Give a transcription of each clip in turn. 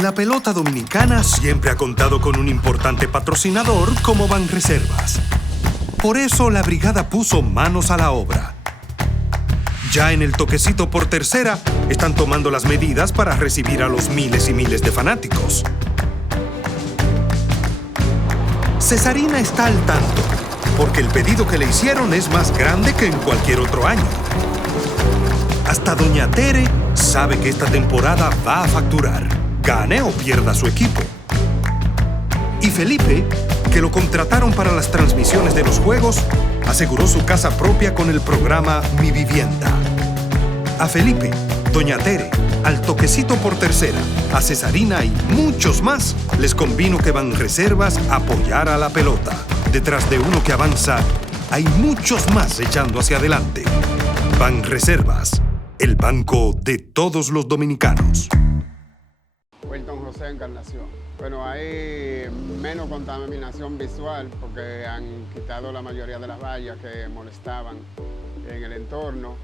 La pelota dominicana siempre ha contado con un importante patrocinador como Banreservas. Por eso la brigada puso manos a la obra. Ya en el toquecito por tercera, están tomando las medidas para recibir a los miles y miles de fanáticos. Cesarina está al tanto, porque el pedido que le hicieron es más grande que en cualquier otro año. Hasta Doña Tere sabe que esta temporada va a facturar, gane o pierda su equipo. Y Felipe, que lo contrataron para las transmisiones de los juegos, aseguró su casa propia con el programa Mi Vivienda. A Felipe, Doña Tere, al toquecito por tercera, a Cesarina y muchos más, les convino que Banreservas apoyara a la pelota. Detrás de uno que avanza, hay muchos más echando hacia adelante. Banreservas, el banco de todos los dominicanos. Wilton José Encarnación. Bueno, hay menos contaminación visual porque han quitado la mayoría de las vallas que molestaban en el entorno.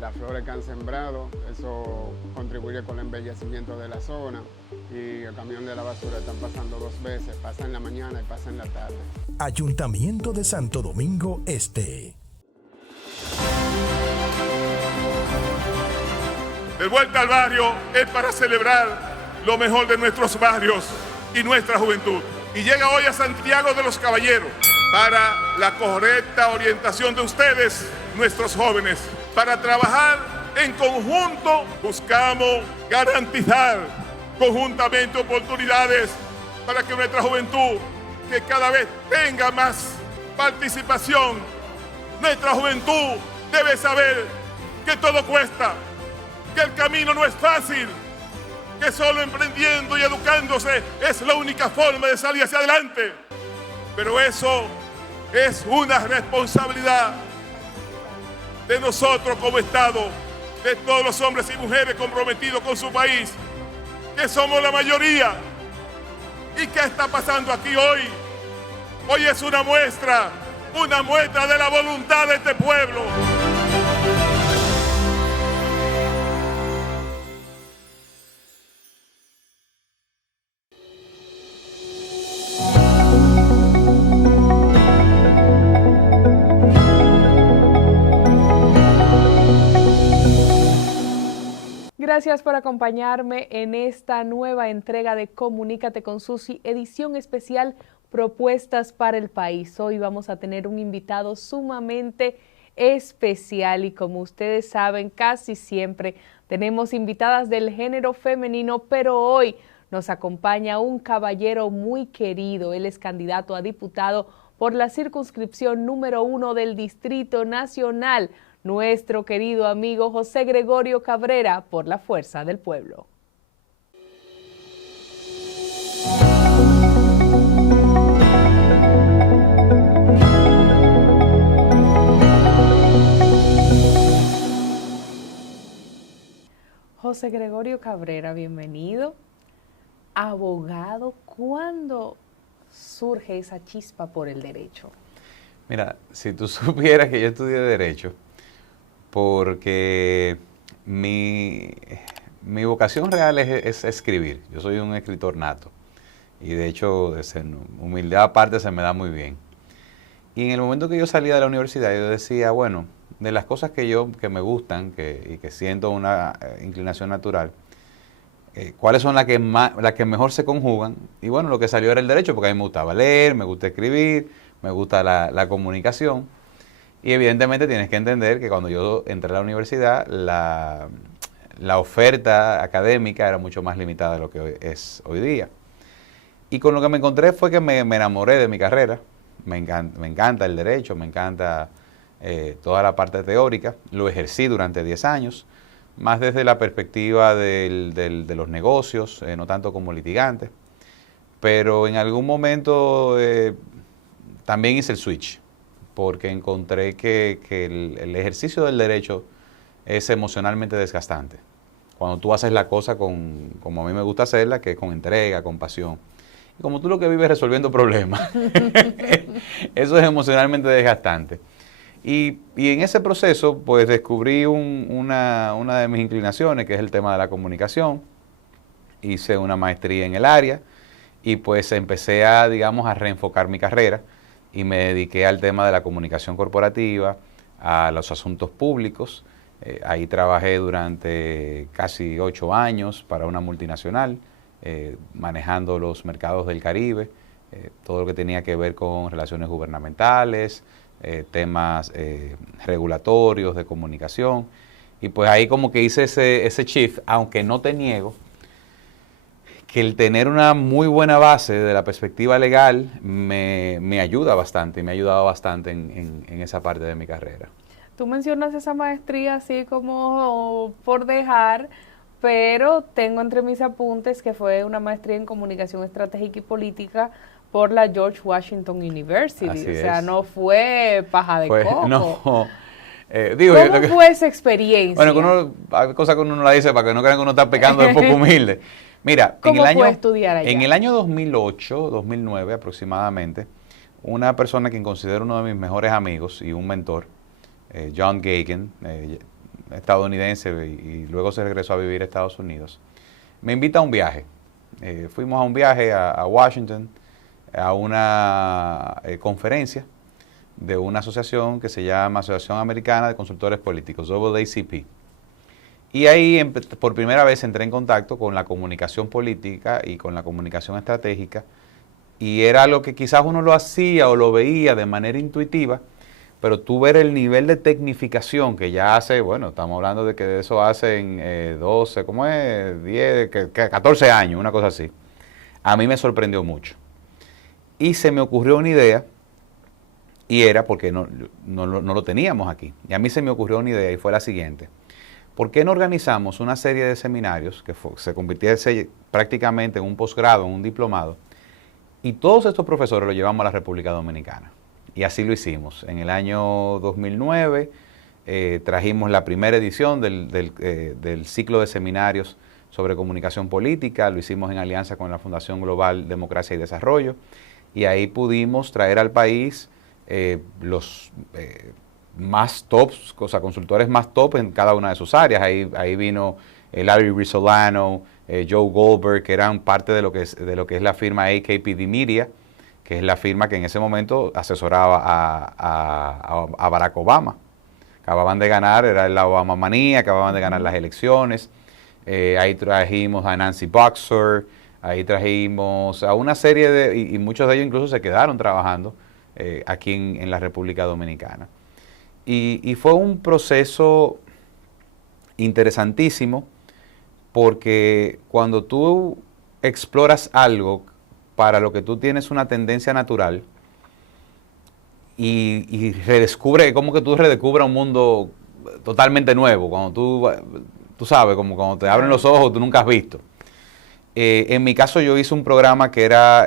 Las flores que han sembrado, eso contribuye con el embellecimiento de la zona, y el camión de la basura están pasando 2 veces, pasa en la mañana y pasa en la tarde. Ayuntamiento de Santo Domingo Este. De vuelta al barrio es para celebrar lo mejor de nuestros barrios y nuestra juventud. Y llega hoy a Santiago de los Caballeros para la correcta orientación de ustedes, nuestros jóvenes. Para trabajar en conjunto, buscamos garantizar conjuntamente oportunidades para que nuestra juventud, que cada vez tenga más participación, nuestra juventud debe saber que todo cuesta, que el camino no es fácil, que solo emprendiendo y educándose es la única forma de salir hacia adelante. Pero eso es una responsabilidad de nosotros como Estado, de todos los hombres y mujeres comprometidos con su país, que somos la mayoría. ¿Y qué está pasando aquí hoy? Hoy es una muestra de la voluntad de este pueblo. Gracias por acompañarme en esta nueva entrega de Comunícate con Susi, edición especial Propuestas para el País. Hoy vamos a tener un invitado sumamente especial y como ustedes saben, casi siempre tenemos invitadas del género femenino, pero hoy nos acompaña un caballero muy querido. Él es candidato a diputado por la circunscripción número 1 del Distrito Nacional, nuestro querido amigo José Gregorio Cabrera, por la Fuerza del Pueblo. José Gregorio Cabrera, bienvenido. Abogado, ¿cuándo surge esa chispa por el derecho? Mira, si tú supieras que yo estudié Derecho, porque mi vocación real es escribir. Yo soy un escritor nato y de hecho, humildad aparte, se me da muy bien. Y en el momento que yo salía de la universidad, yo decía, bueno, de las cosas que me gustan y que siento una inclinación natural, ¿cuáles son las que mejor se conjugan? Y bueno, lo que salió era el derecho, porque a mí me gustaba leer, me gusta escribir, me gusta la comunicación. Y evidentemente tienes que entender que cuando yo entré a la universidad, la oferta académica era mucho más limitada de lo que es hoy día. Y con lo que me encontré fue que me enamoré de mi carrera. Me encanta el derecho, me encanta toda la parte teórica. Lo ejercí durante 10 años, más desde la perspectiva de los negocios, no tanto como litigante. Pero en algún momento también hice el switch, porque encontré que el ejercicio del derecho es emocionalmente desgastante. Cuando tú haces la cosa como a mí me gusta hacerla, que es con entrega, con pasión. Y como tú lo que vives resolviendo problemas, eso es emocionalmente desgastante. Y en ese proceso, pues descubrí una de mis inclinaciones, que es el tema de la comunicación. hice una maestría en el área y pues empecé a, digamos, a reenfocar mi carrera y me dediqué al tema de la comunicación corporativa, a los asuntos públicos. Ahí trabajé durante casi 8 años para una multinacional, manejando los mercados del Caribe, todo lo que tenía que ver con relaciones gubernamentales, temas regulatorios de comunicación. Y pues ahí como que hice ese shift, aunque no te niego que el tener una muy buena base de la perspectiva legal me ayuda bastante y me ha ayudado bastante en esa parte de mi carrera. Tú mencionas esa maestría así como por dejar, pero tengo entre mis apuntes que fue una maestría en comunicación estratégica y política por la George Washington University. Así o sea, es. no fue paja de coco. No. ¿Cómo fue esa experiencia? Bueno, hay cosas que uno no la dice para que no crean que uno está pecando de poco humilde. Mira, ¿Cómo fue estudiar allá? En el año 2008, 2009 aproximadamente, una persona que considero uno de mis mejores amigos y un mentor, John Gagan, estadounidense y luego se regresó a vivir a Estados Unidos, me invita a un viaje. Fuimos a un viaje a Washington, a una conferencia de una asociación que se llama Asociación Americana de Consultores Políticos, AACP. Y ahí por primera vez entré en contacto con la comunicación política y con la comunicación estratégica, y era lo que quizás uno lo hacía o lo veía de manera intuitiva, pero tú ver el nivel de tecnificación que ya hace, bueno, estamos hablando de que eso hace en 12, ¿cómo es? 10, 14 años, una cosa así. A mí me sorprendió mucho. Y se me ocurrió una idea, y era porque no lo teníamos aquí. Y a mí se me ocurrió una idea y fue la siguiente. ¿Por qué no organizamos una serie de seminarios que se convirtiese prácticamente en un posgrado, en un diplomado, y todos estos profesores los llevamos a la República Dominicana? Y así lo hicimos. En el año 2009 trajimos la primera edición del ciclo de seminarios sobre comunicación política. Lo hicimos en alianza con la Fundación Global Democracia y Desarrollo. Y ahí pudimos traer al país los más tops, o sea, consultores más top en cada una de sus áreas. Ahí vino Larry Rizzolano, Joe Goldberg, que eran parte de lo que es la firma AKPD Media, que es la firma que en ese momento asesoraba a Barack Obama. Acababan de ganar, era la Obama manía, acababan de ganar las elecciones. Ahí trajimos a Nancy Boxer, ahí trajimos a una serie y muchos de ellos incluso se quedaron trabajando aquí en la República Dominicana. Y fue un proceso interesantísimo, porque cuando tú exploras algo para lo que tú tienes una tendencia natural y redescubre, como que tú redescubres un mundo totalmente nuevo, cuando tú sabes, como cuando te abren los ojos, tú nunca has visto. En mi caso yo hice un programa que era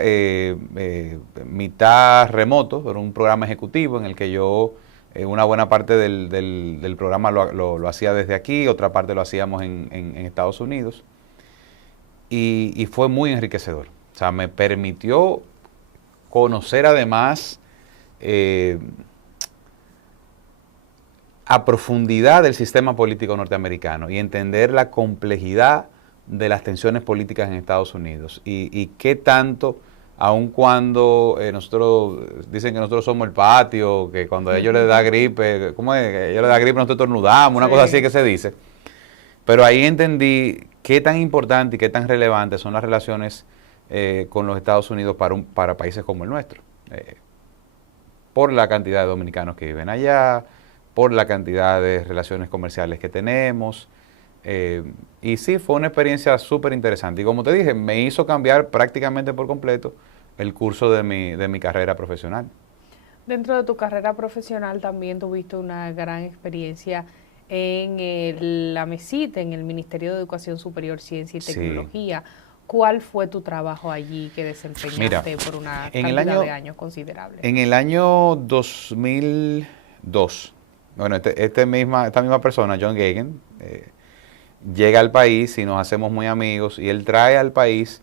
mitad remoto, era un programa ejecutivo en el que yo una buena parte del programa lo hacía desde aquí, otra parte lo hacíamos en Estados Unidos, y fue muy enriquecedor. O sea, me permitió conocer además a profundidad del sistema político norteamericano y entender la complejidad de las tensiones políticas en Estados Unidos y qué tanto, aun cuando nosotros dicen que nosotros somos el patio, que cuando a ellos les da gripe, ¿cómo es? Que a ellos les da gripe nosotros estornudamos, una cosa así que se dice. Pero ahí entendí qué tan importante y qué tan relevante son las relaciones con los Estados Unidos para países como el nuestro. Por la cantidad de dominicanos que viven allá, por la cantidad de relaciones comerciales que tenemos. Y sí, fue una experiencia súper interesante. Y como te dije, me hizo cambiar prácticamente por completo el curso de mi carrera profesional. Dentro de tu carrera profesional también tuviste una gran experiencia en la MESIT, en el Ministerio de Educación Superior, Ciencia y Tecnología. Sí. ¿Cuál fue tu trabajo allí que desempeñaste por una cantidad de años considerable? En el año 2002, bueno, esta misma persona, John Gagan, llega al país y nos hacemos muy amigos, y él trae al país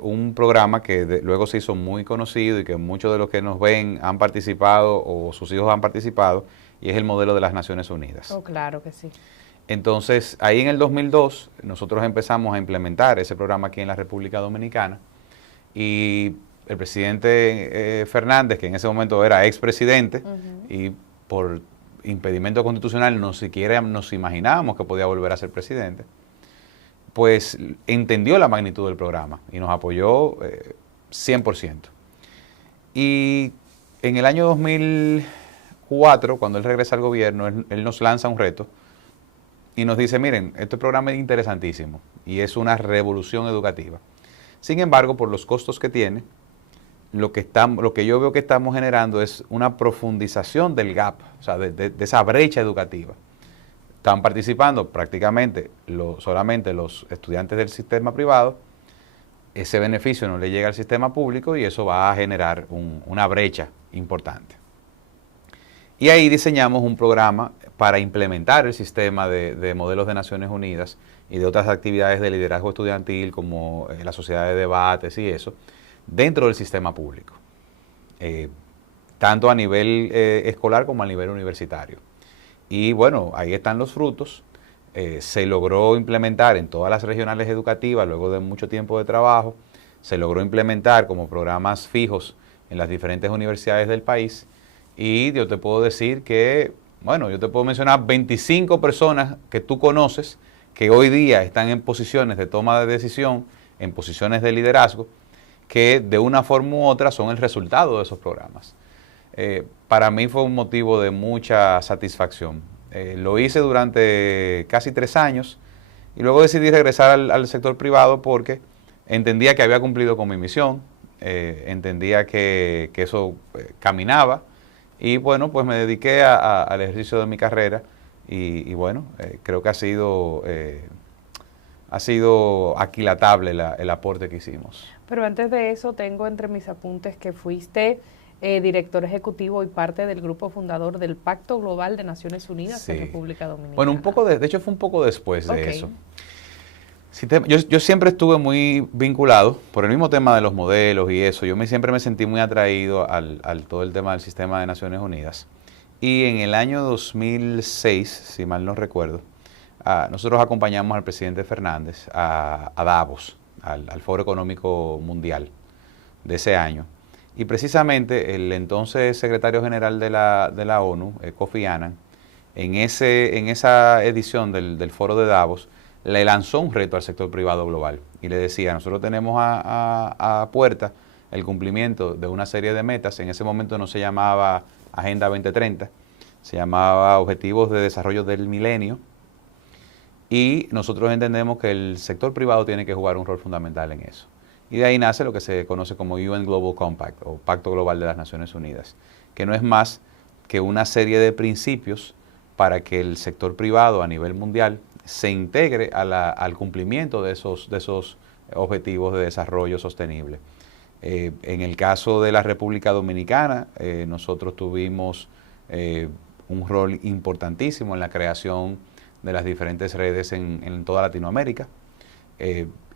un programa que luego se hizo muy conocido y que muchos de los que nos ven han participado o sus hijos han participado, y es el modelo de las Naciones Unidas. Oh, claro que sí. Entonces, ahí en el 2002, nosotros empezamos a implementar ese programa aquí en la República Dominicana y el presidente Fernández, que en ese momento era expresidente, y por impedimento constitucional no siquiera nos imaginábamos que podía volver a ser presidente, pues entendió la magnitud del programa y nos apoyó 100%. Y en el año 2004, cuando él regresa al gobierno, él nos lanza un reto y nos dice, miren, este programa es interesantísimo y es una revolución educativa. Sin embargo, por los costos que tiene, lo que yo veo que estamos generando es una profundización del gap, o sea, de esa brecha educativa. Están participando prácticamente solamente los estudiantes del sistema privado, ese beneficio no le llega al sistema público y eso va a generar una brecha importante. Y ahí diseñamos un programa para implementar el sistema de modelos de Naciones Unidas y de otras actividades de liderazgo estudiantil como la sociedad de debates y eso, dentro del sistema público, tanto a nivel escolar como a nivel universitario. Y bueno, ahí están los frutos. Se logró implementar en todas las regionales educativas, luego de mucho tiempo de trabajo, se logró implementar como programas fijos en las diferentes universidades del país. Y yo te puedo decir que, bueno, yo te puedo mencionar 25 personas que tú conoces que hoy día están en posiciones de toma de decisión, en posiciones de liderazgo, que de una forma u otra son el resultado de esos programas. Para mí fue un motivo de mucha satisfacción. Lo hice durante casi 3 años y luego decidí regresar al sector privado porque entendía que había cumplido con mi misión, entendía que eso caminaba y bueno, pues me dediqué al ejercicio de mi carrera y bueno, creo que ha sido aquilatable el aporte que hicimos. Pero antes de eso, tengo entre mis apuntes que fuiste director ejecutivo y parte del grupo fundador del Pacto Global de Naciones Unidas de República Dominicana. Bueno, de hecho fue un poco después de eso. Yo siempre estuve muy vinculado, por el mismo tema de los modelos y eso, siempre me sentí muy atraído al todo el tema del sistema de Naciones Unidas. Y en el año 2006, si mal no recuerdo, nosotros acompañamos al presidente Fernández a Davos, al Foro Económico Mundial de ese año. Y precisamente el entonces secretario general de la ONU, Kofi Annan, en esa edición del Foro de Davos, le lanzó un reto al sector privado global y le decía, nosotros tenemos a puerta el cumplimiento de una serie de metas. En ese momento no se llamaba Agenda 2030, se llamaba Objetivos de Desarrollo del Milenio, y nosotros entendemos que el sector privado tiene que jugar un rol fundamental en eso. Y de ahí nace lo que se conoce como UN Global Compact o Pacto Global de las Naciones Unidas, que no es más que una serie de principios para que el sector privado a nivel mundial se integre al cumplimiento de esos objetivos de desarrollo sostenible. En el caso de la República Dominicana, nosotros tuvimos un rol importantísimo en la creación de las diferentes redes en toda Latinoamérica.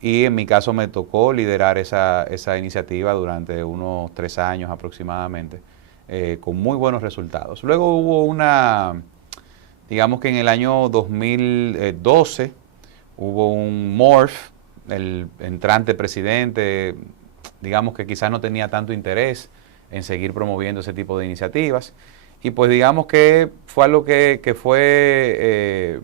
Y en mi caso me tocó liderar esa iniciativa durante unos 3 años aproximadamente, con muy buenos resultados. Luego hubo digamos que en el año 2012 hubo un morph, el entrante presidente, digamos que quizás no tenía tanto interés en seguir promoviendo ese tipo de iniciativas, y pues digamos que fue algo que fue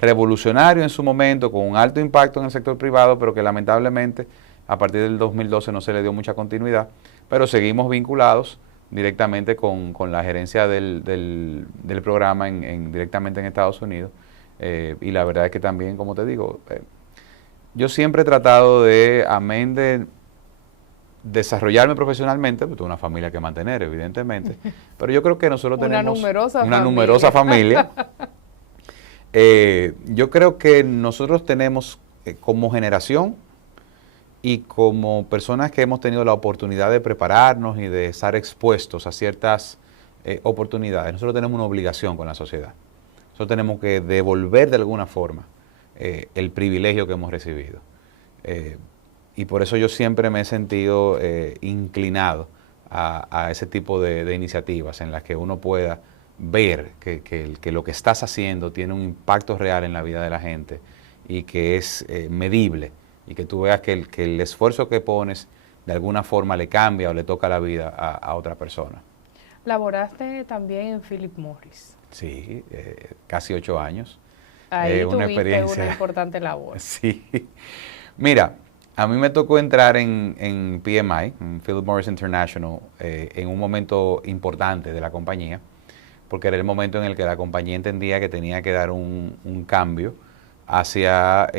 revolucionario en su momento, con un alto impacto en el sector privado, pero que lamentablemente a partir del 2012 no se le dio mucha continuidad, pero seguimos vinculados directamente con la gerencia del programa directamente en Estados Unidos, y la verdad es que también, como te digo, yo siempre he tratado amén de desarrollarme profesionalmente, porque tengo una familia que mantener, evidentemente, pero yo creo que nosotros tenemos una numerosa familia. Yo creo que nosotros tenemos como generación y como personas que hemos tenido la oportunidad de prepararnos y de estar expuestos a ciertas oportunidades, nosotros tenemos una obligación con la sociedad. Nosotros tenemos que devolver de alguna forma el privilegio que hemos recibido. Y por eso yo siempre me he sentido inclinado a ese tipo de iniciativas en las que uno pueda ver que lo que estás haciendo tiene un impacto real en la vida de la gente y que es medible, y que tú veas que el esfuerzo que pones de alguna forma le cambia o le toca la vida a otra persona. Laboraste también en Philip Morris. Sí, casi 8 años. Ahí una tuviste experiencia. una importante labor. Sí. Mira, a mí me tocó entrar en PMI, en Philip Morris International, en un momento importante de la compañía, porque era el momento en el que la compañía entendía que tenía que dar un cambio hacia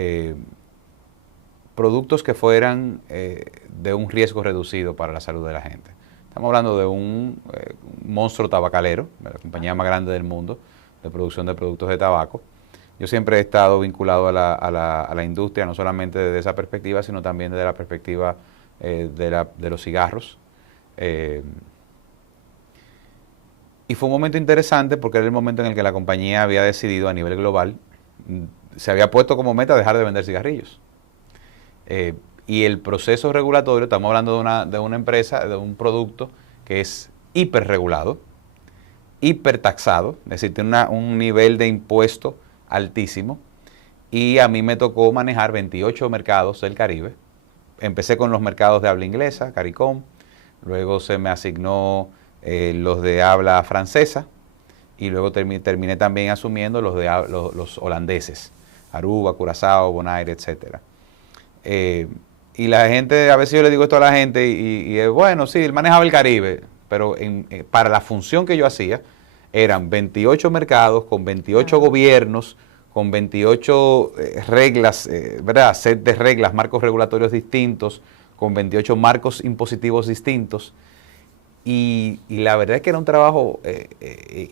productos que fueran de un riesgo reducido para la salud de la gente. Estamos hablando de un monstruo tabacalero, la compañía más grande del mundo de producción de productos de tabaco. Yo siempre he estado vinculado a la industria, no solamente desde esa perspectiva, sino también desde la perspectiva de los cigarros. Y fue un momento interesante porque era el momento en el que la compañía había decidido a nivel global, se había puesto como meta dejar de vender cigarrillos. Y el proceso regulatorio, estamos hablando de una empresa, de un producto que es hiperregulado, hipertaxado, es decir, tiene un nivel de impuesto altísimo, y a mí me tocó manejar 28 mercados del Caribe. Empecé con los mercados de habla inglesa, CARICOM, luego se me asignó los de habla francesa, y luego terminé también asumiendo los holandeses, Aruba, Curazao, Bonaire, etcétera. Y la gente, a veces yo le digo esto a la gente, y bueno, sí, él manejaba el Caribe, pero para la función que yo hacía, eran 28 mercados, con 28 gobiernos, con 28 reglas, ¿verdad? Set de reglas, marcos regulatorios distintos, con 28 marcos impositivos distintos. Y la verdad es que era un trabajo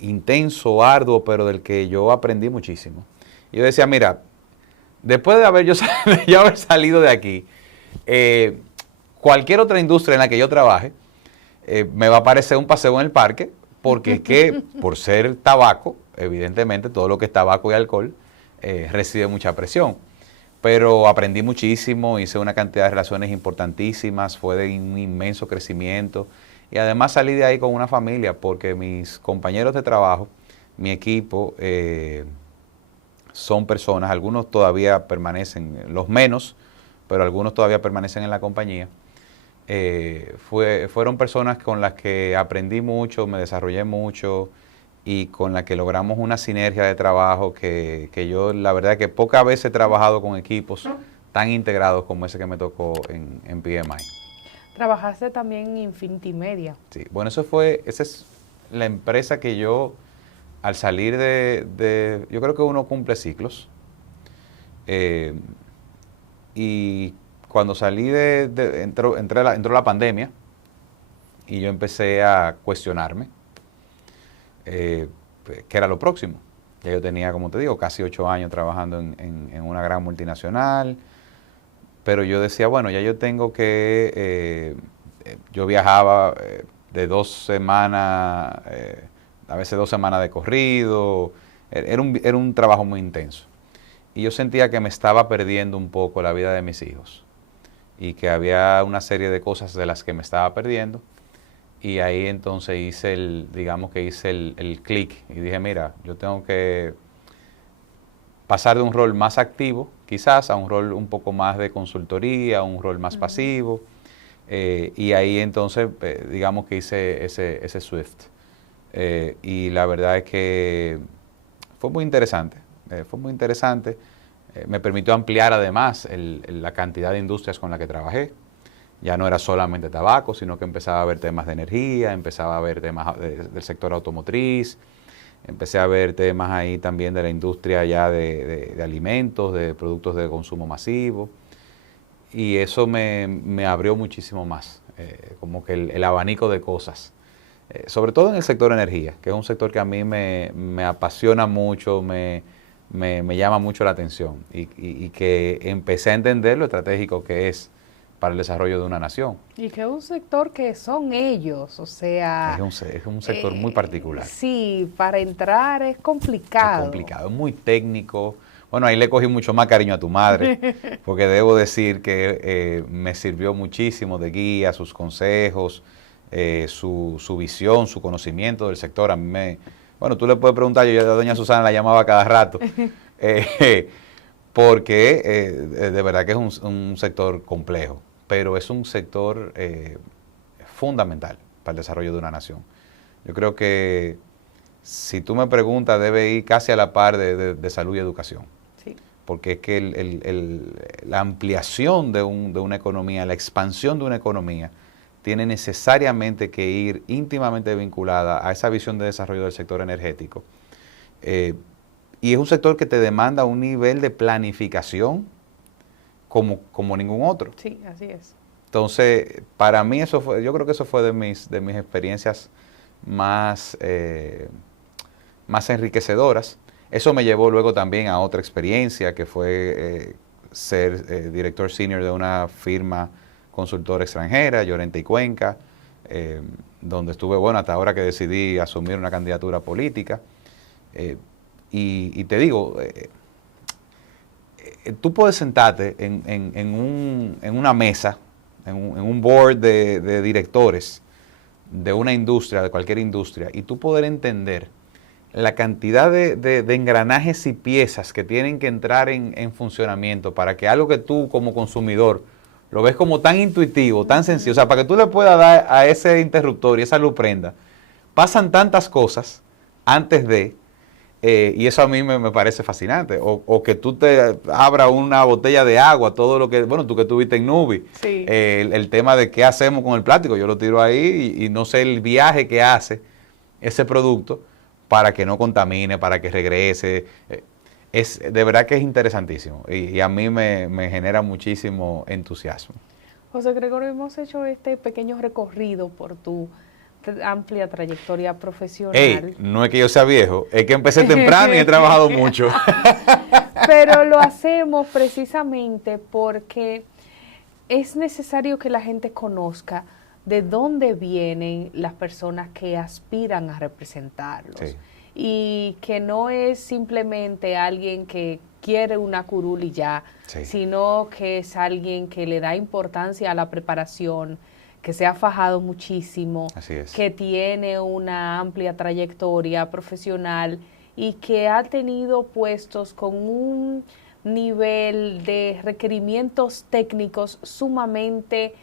intenso, arduo, pero del que yo aprendí muchísimo. Y yo decía, mira, después de haber salido de aquí, cualquier otra industria en la que yo trabaje, me va a parecer un paseo en el parque, porque es que por ser tabaco, evidentemente todo lo que es tabaco y alcohol recibe mucha presión. Pero aprendí muchísimo, hice una cantidad de relaciones importantísimas, fue de un inmenso crecimiento, y además salí de ahí con una familia, porque mis compañeros de trabajo, mi equipo, son personas, algunos todavía permanecen, los menos, pero algunos todavía permanecen en la compañía. Fueron personas con las que aprendí mucho, me desarrollé mucho, y con las que logramos una sinergia de trabajo que yo, la verdad, que pocas veces he trabajado con equipos tan integrados como ese que me tocó en PMI. Trabajaste también en Infinity Media. Sí, bueno, esa es la empresa que yo, al salir yo creo que uno cumple ciclos, y cuando salí entró la pandemia, y yo empecé a cuestionarme qué era lo próximo. Ya yo tenía, como te digo, casi 8 años trabajando en una gran multinacional, pero yo decía, bueno, ya yo tengo que, yo viajaba de 2 semanas, a veces 2 semanas de corrido, era un trabajo muy intenso. Y yo sentía que me estaba perdiendo un poco la vida de mis hijos, y que había una serie de cosas de las que me estaba perdiendo. Y ahí entonces hice el clic y dije, mira, yo tengo que pasar de un rol más activo, quizás, a un rol un poco más de consultoría, un rol más pasivo. Y ahí entonces, digamos que hice ese shift. Y la verdad es que fue muy interesante. Me permitió ampliar además la cantidad de industrias con las que trabajé. Ya no era solamente tabaco, sino que empezaba a ver temas de energía, empezaba a ver temas del sector automotriz, empecé a ver temas ahí también de la industria ya de alimentos, de productos de consumo masivo, y eso me abrió muchísimo más, como que el abanico de cosas, sobre todo en el sector energía, que es un sector que a mí me apasiona mucho, me llama mucho la atención, y que empecé a entender lo estratégico que es para el desarrollo de una nación. Y que es un sector que son ellos, o sea... Es un sector muy particular. Sí, para entrar es complicado. Es complicado, es muy técnico. Bueno, ahí le cogí mucho más cariño a tu madre, porque debo decir que me sirvió muchísimo de guía, sus consejos, su visión, su conocimiento del sector. A mí Bueno, tú le puedes preguntar, yo a doña Susana la llamaba cada rato, porque de verdad que es un sector complejo, pero es un sector fundamental para el desarrollo de una nación. Yo creo que, si tú me preguntas, debe ir casi a la par de salud y educación. Sí. Porque es que la ampliación de una economía, la expansión de una economía, tiene necesariamente que ir íntimamente vinculada a esa visión de desarrollo del sector energético. Y es un sector que te demanda un nivel de planificación como ningún otro. Sí, así es. Entonces, para mí yo creo que eso fue de mis experiencias más enriquecedoras. Eso me llevó luego también a otra experiencia, que fue ser director senior de una firma consultora extranjera, Llorente y Cuenca, donde estuve, bueno, hasta ahora que decidí asumir una candidatura política. Y te digo, tú puedes sentarte en una mesa, en un board de directores de una industria, de cualquier industria, y tú poder entender la cantidad de engranajes y piezas que tienen que entrar en funcionamiento para que algo que tú como consumidor lo ves como tan intuitivo, tan sencillo, o sea, para que tú le puedas dar a ese interruptor y esa luz prenda, pasan tantas cosas antes de, y eso a mí me parece fascinante, o que tú te abras una botella de agua, todo lo que, bueno, tú que estuviste en Nubi, Sí. El tema de qué hacemos con el plástico, yo lo tiro ahí y no sé el viaje que hace ese producto para que no contamine, para que regrese. De verdad que es interesantísimo y a mí me genera muchísimo entusiasmo. José Gregorio, hemos hecho este pequeño recorrido por tu amplia trayectoria profesional. No es que yo sea viejo, es que empecé temprano y he trabajado mucho. Pero lo hacemos precisamente porque es necesario que la gente conozca de dónde vienen las personas que aspiran a representarlos. Sí. Y que no es simplemente alguien que quiere una curul y ya, Sí. sino que es alguien que le da importancia a la preparación, que se ha fajado muchísimo, Así es. que tiene una amplia trayectoria profesional y que ha tenido puestos con un nivel de requerimientos técnicos sumamente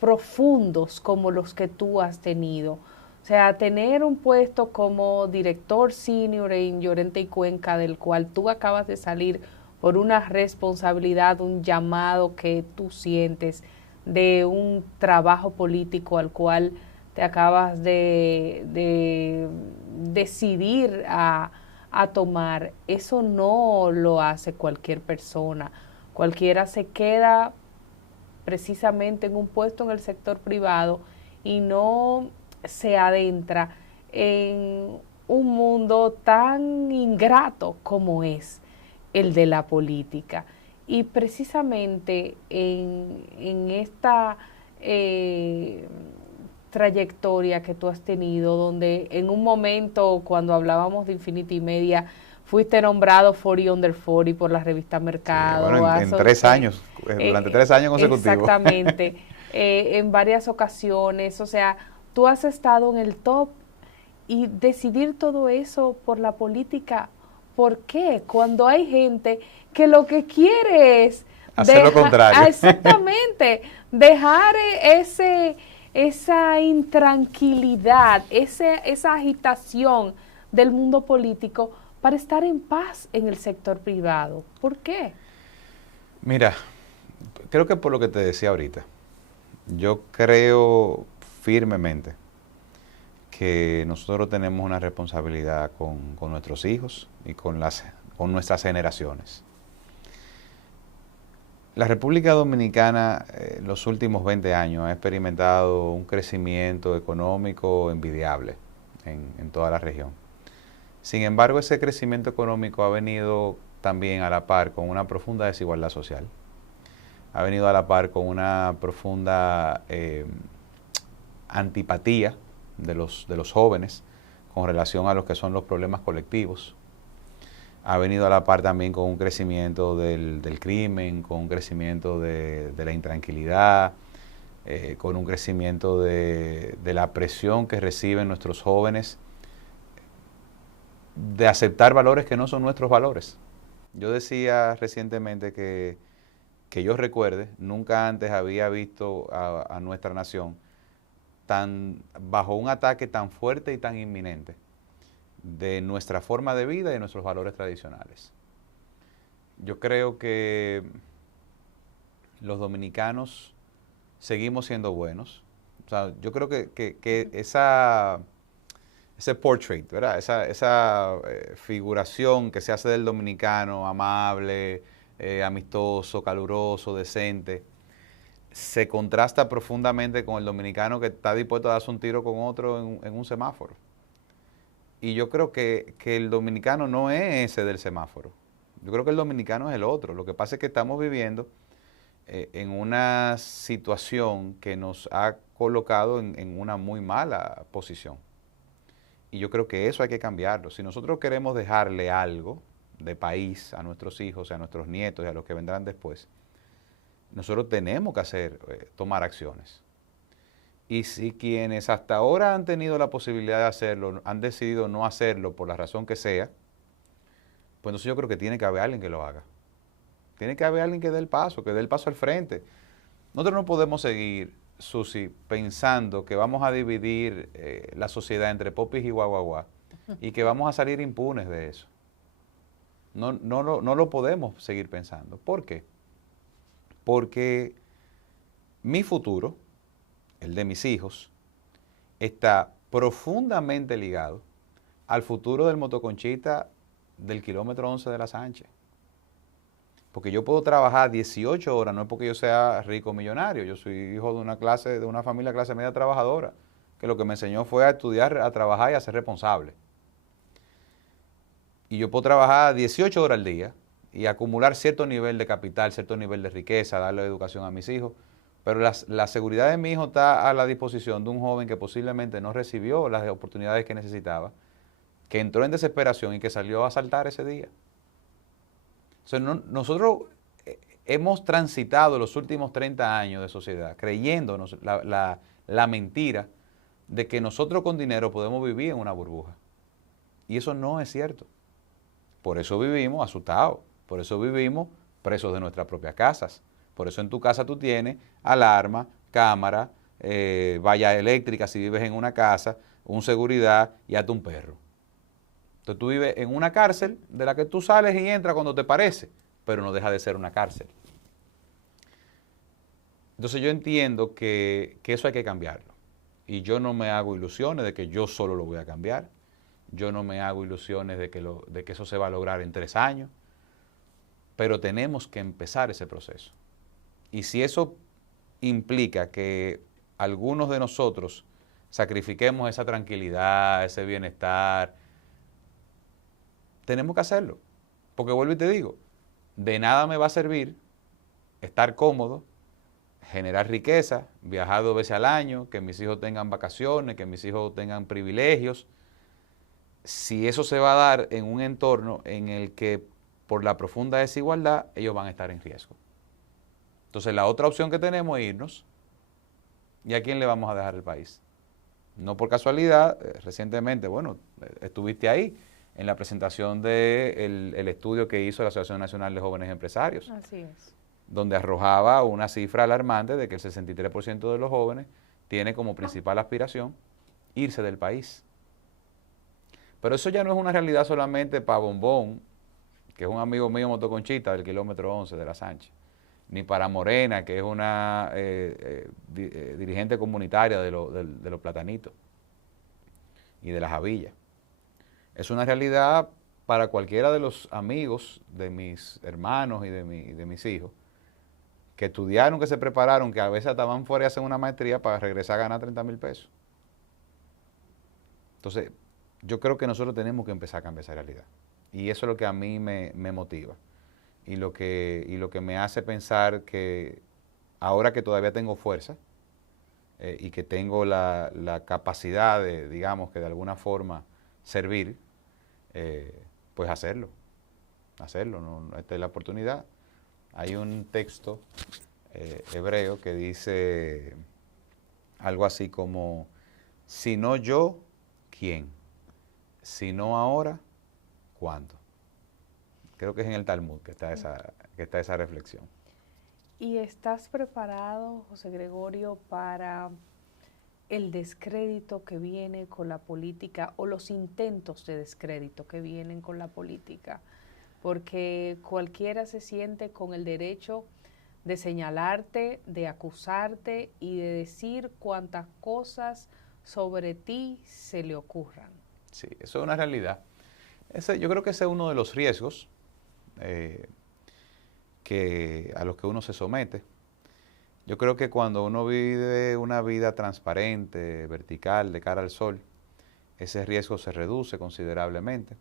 profundos como los que tú has tenido. O sea, tener un puesto como director senior en Llorente y Cuenca, del cual tú acabas de salir por una responsabilidad, un llamado que tú sientes de un trabajo político al cual te acabas de decidir a tomar, eso no lo hace cualquier persona. Cualquiera se queda precisamente en un puesto en el sector privado y no se adentra en un mundo tan ingrato como es el de la política. Y precisamente en esta trayectoria que tú has tenido, donde en un momento cuando hablábamos de Infinity Media, fuiste nombrado 40 Under 40 por la revista Mercado. Sí, bueno, en 3 años, durante 3 años consecutivos. Exactamente, en varias ocasiones, o sea, tú has estado en el top y decidir todo eso por la política, ¿por qué? Cuando hay gente que lo que quiere es hacer lo contrario. Exactamente, dejar esa intranquilidad, esa agitación del mundo político para estar en paz en el sector privado. ¿Por qué? Mira, creo que por lo que te decía ahorita, yo creo firmemente que nosotros tenemos una responsabilidad con nuestros hijos y con nuestras generaciones. La República Dominicana en los últimos 20 años ha experimentado un crecimiento económico envidiable en toda la región. Sin embargo, ese crecimiento económico ha venido también a la par con una profunda desigualdad social. Ha venido a la par con una profunda antipatía de los jóvenes con relación a lo que son los problemas colectivos. Ha venido a la par también con un crecimiento del crimen, con un crecimiento de la intranquilidad, con un crecimiento de la presión que reciben nuestros jóvenes de aceptar valores que no son nuestros valores. Yo decía recientemente que yo recuerde, nunca antes había visto a nuestra nación bajo un ataque tan fuerte y tan inminente de nuestra forma de vida y de nuestros valores tradicionales. Yo creo que los dominicanos seguimos siendo buenos. O sea, yo creo que ese portrait, ¿verdad? Esa figuración que se hace del dominicano amable, amistoso, caluroso, decente, se contrasta profundamente con el dominicano que está dispuesto a darse un tiro con otro en un semáforo. Y yo creo que el dominicano no es ese del semáforo. Yo creo que el dominicano es el otro. Lo que pasa es que estamos viviendo en una situación que nos ha colocado en una muy mala posición. Y yo creo que eso hay que cambiarlo. Si nosotros queremos dejarle algo de país a nuestros hijos, a nuestros nietos y a los que vendrán después, nosotros tenemos que tomar acciones. Y si quienes hasta ahora han tenido la posibilidad de hacerlo, han decidido no hacerlo por la razón que sea, pues entonces yo creo que tiene que haber alguien que lo haga. Tiene que haber alguien que dé el paso al frente. Nosotros no podemos seguir, Susi, pensando que vamos a dividir la sociedad entre popis y guaguaguá y que vamos a salir impunes de eso. No lo podemos seguir pensando. ¿Por qué? Porque mi futuro, el de mis hijos, está profundamente ligado al futuro del motoconchita del kilómetro 11 de la Sánchez. Porque yo puedo trabajar 18 horas, no es porque yo sea rico o millonario, yo soy hijo de una familia clase media trabajadora, que lo que me enseñó fue a estudiar, a trabajar y a ser responsable. Y yo puedo trabajar 18 horas al día y acumular cierto nivel de capital, cierto nivel de riqueza, darle educación a mis hijos, pero la seguridad de mi hijo está a la disposición de un joven que posiblemente no recibió las oportunidades que necesitaba, que entró en desesperación y que salió a asaltar ese día. O sea, nosotros hemos transitado los últimos 30 años de sociedad creyéndonos la mentira de que nosotros con dinero podemos vivir en una burbuja. Y eso no es cierto. Por eso vivimos asustados, por eso vivimos presos de nuestras propias casas. Por eso en tu casa tú tienes alarma, cámara, valla eléctrica si vives en una casa, un seguridad y hasta un perro. Entonces tú vives en una cárcel de la que tú sales y entras cuando te parece, pero no deja de ser una cárcel. Entonces yo entiendo que eso hay que cambiarlo. Y yo no me hago ilusiones de que yo solo lo voy a cambiar. Yo no me hago ilusiones de que eso se va a lograr en 3 años. Pero tenemos que empezar ese proceso. Y si eso implica que algunos de nosotros sacrifiquemos esa tranquilidad, ese bienestar, tenemos que hacerlo. Porque vuelvo y te digo, de nada me va a servir estar cómodo, generar riqueza, viajar 2 veces al año, que mis hijos tengan vacaciones, que mis hijos tengan privilegios, si eso se va a dar en un entorno en el que por la profunda desigualdad ellos van a estar en riesgo. Entonces la otra opción que tenemos es irnos. ¿Y a quién le vamos a dejar el país? No por casualidad, recientemente, bueno, estuviste ahí en la presentación del estudio que hizo la Asociación Nacional de Jóvenes Empresarios. Así es. Donde arrojaba una cifra alarmante de que el 63% de los jóvenes tiene como principal aspiración irse del país. Pero eso ya no es una realidad solamente para Bombón, que es un amigo mío motoconchita del kilómetro 11 de la Sánchez, ni para Morena, que es una dirigente comunitaria de los Platanitos y de las Javillas. Es una realidad para cualquiera de los amigos de mis hermanos y de mis hijos, que estudiaron, que se prepararon, que a veces estaban fuera y hacen una maestría para regresar a ganar 30,000 pesos. Entonces, yo creo que nosotros tenemos que empezar a cambiar esa realidad. Y eso es lo que a mí me motiva. Y lo que me hace pensar que ahora que todavía tengo fuerza y que tengo la capacidad de, digamos, que de alguna forma servir, pues hacerlo. ¿No? Esta es la oportunidad. Hay un texto hebreo que dice algo así como, si no yo, ¿quién? Si no ahora, ¿Cuánto? Creo que es en el Talmud que está esa reflexión. ¿Y estás preparado, José Gregorio, para el descrédito que viene con la política o los intentos de descrédito que vienen con la política? Porque cualquiera se siente con el derecho de señalarte, de acusarte y de decir cuantas cosas sobre ti se le ocurran. Sí, eso es una realidad. Yo creo que ese es uno de los riesgos a los que uno se somete. Yo creo que cuando uno vive una vida transparente, vertical, de cara al sol, ese riesgo se reduce considerablemente.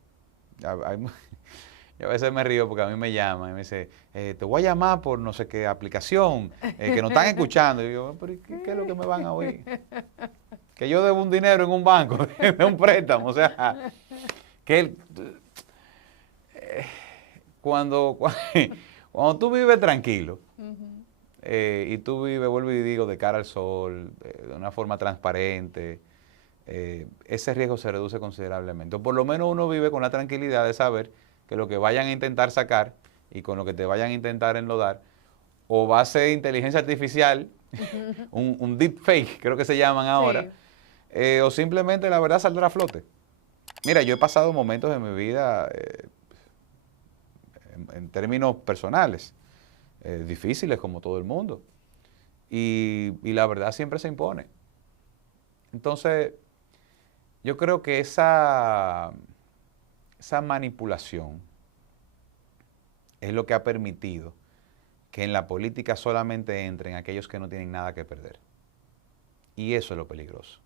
Yo a veces me río porque a mí me llaman y me dicen, te voy a llamar por no sé qué aplicación, que nos están escuchando. Y yo, pero ¿qué es lo que me van a oír? Que yo debo un dinero en un banco, de un préstamo. O sea, que cuando tú vives tranquilo, y tú vives, vuelvo y digo, de cara al sol, de una forma transparente, ese riesgo se reduce considerablemente. O por lo menos uno vive con la tranquilidad de saber que lo que vayan a intentar sacar y con lo que te vayan a intentar enlodar, o va a ser inteligencia artificial, un deep fake, creo que se llaman ahora, sí. O simplemente la verdad saldrá a flote. Mira, yo he pasado momentos en mi vida, en términos personales, difíciles como todo el mundo, y la verdad siempre se impone. Entonces, yo creo que esa manipulación es lo que ha permitido que en la política solamente entren aquellos que no tienen nada que perder. Y eso es lo peligroso.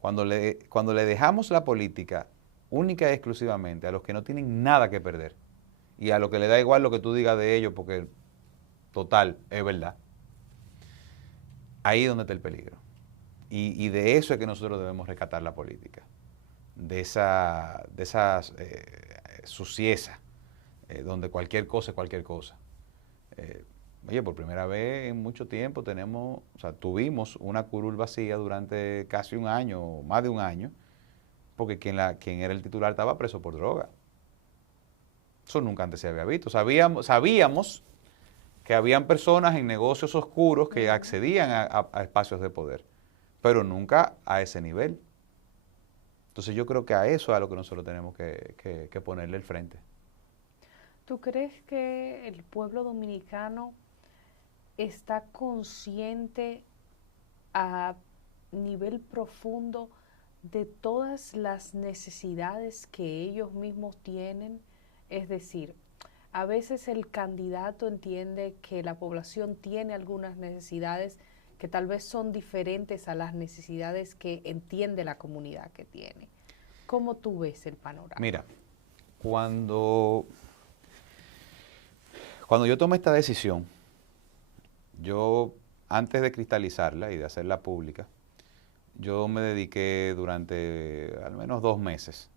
Cuando le dejamos la política única y exclusivamente a los que no tienen nada que perder y a los que le da igual lo que tú digas de ellos porque total es verdad, ahí es donde está el peligro. Y de eso es que nosotros debemos rescatar la política. De esa sucieza, donde cualquier cosa es cualquier cosa. Oye, por primera vez en mucho tiempo tuvimos una curul vacía durante casi un año, o más de un año, porque quien era el titular estaba preso por droga. Eso nunca antes se había visto. Sabíamos que habían personas en negocios oscuros que accedían a espacios de poder, pero nunca a ese nivel. Entonces yo creo que a eso es a lo que nosotros tenemos que ponerle el frente. ¿Tú crees que el pueblo dominicano está consciente a nivel profundo de todas las necesidades que ellos mismos tienen? Es decir, a veces el candidato entiende que la población tiene algunas necesidades que tal vez son diferentes a las necesidades que entiende la comunidad que tiene. ¿Cómo tú ves el panorama? Mira, cuando yo tomé esta decisión, yo, antes de cristalizarla y de hacerla pública, yo me dediqué durante al menos 2 meses,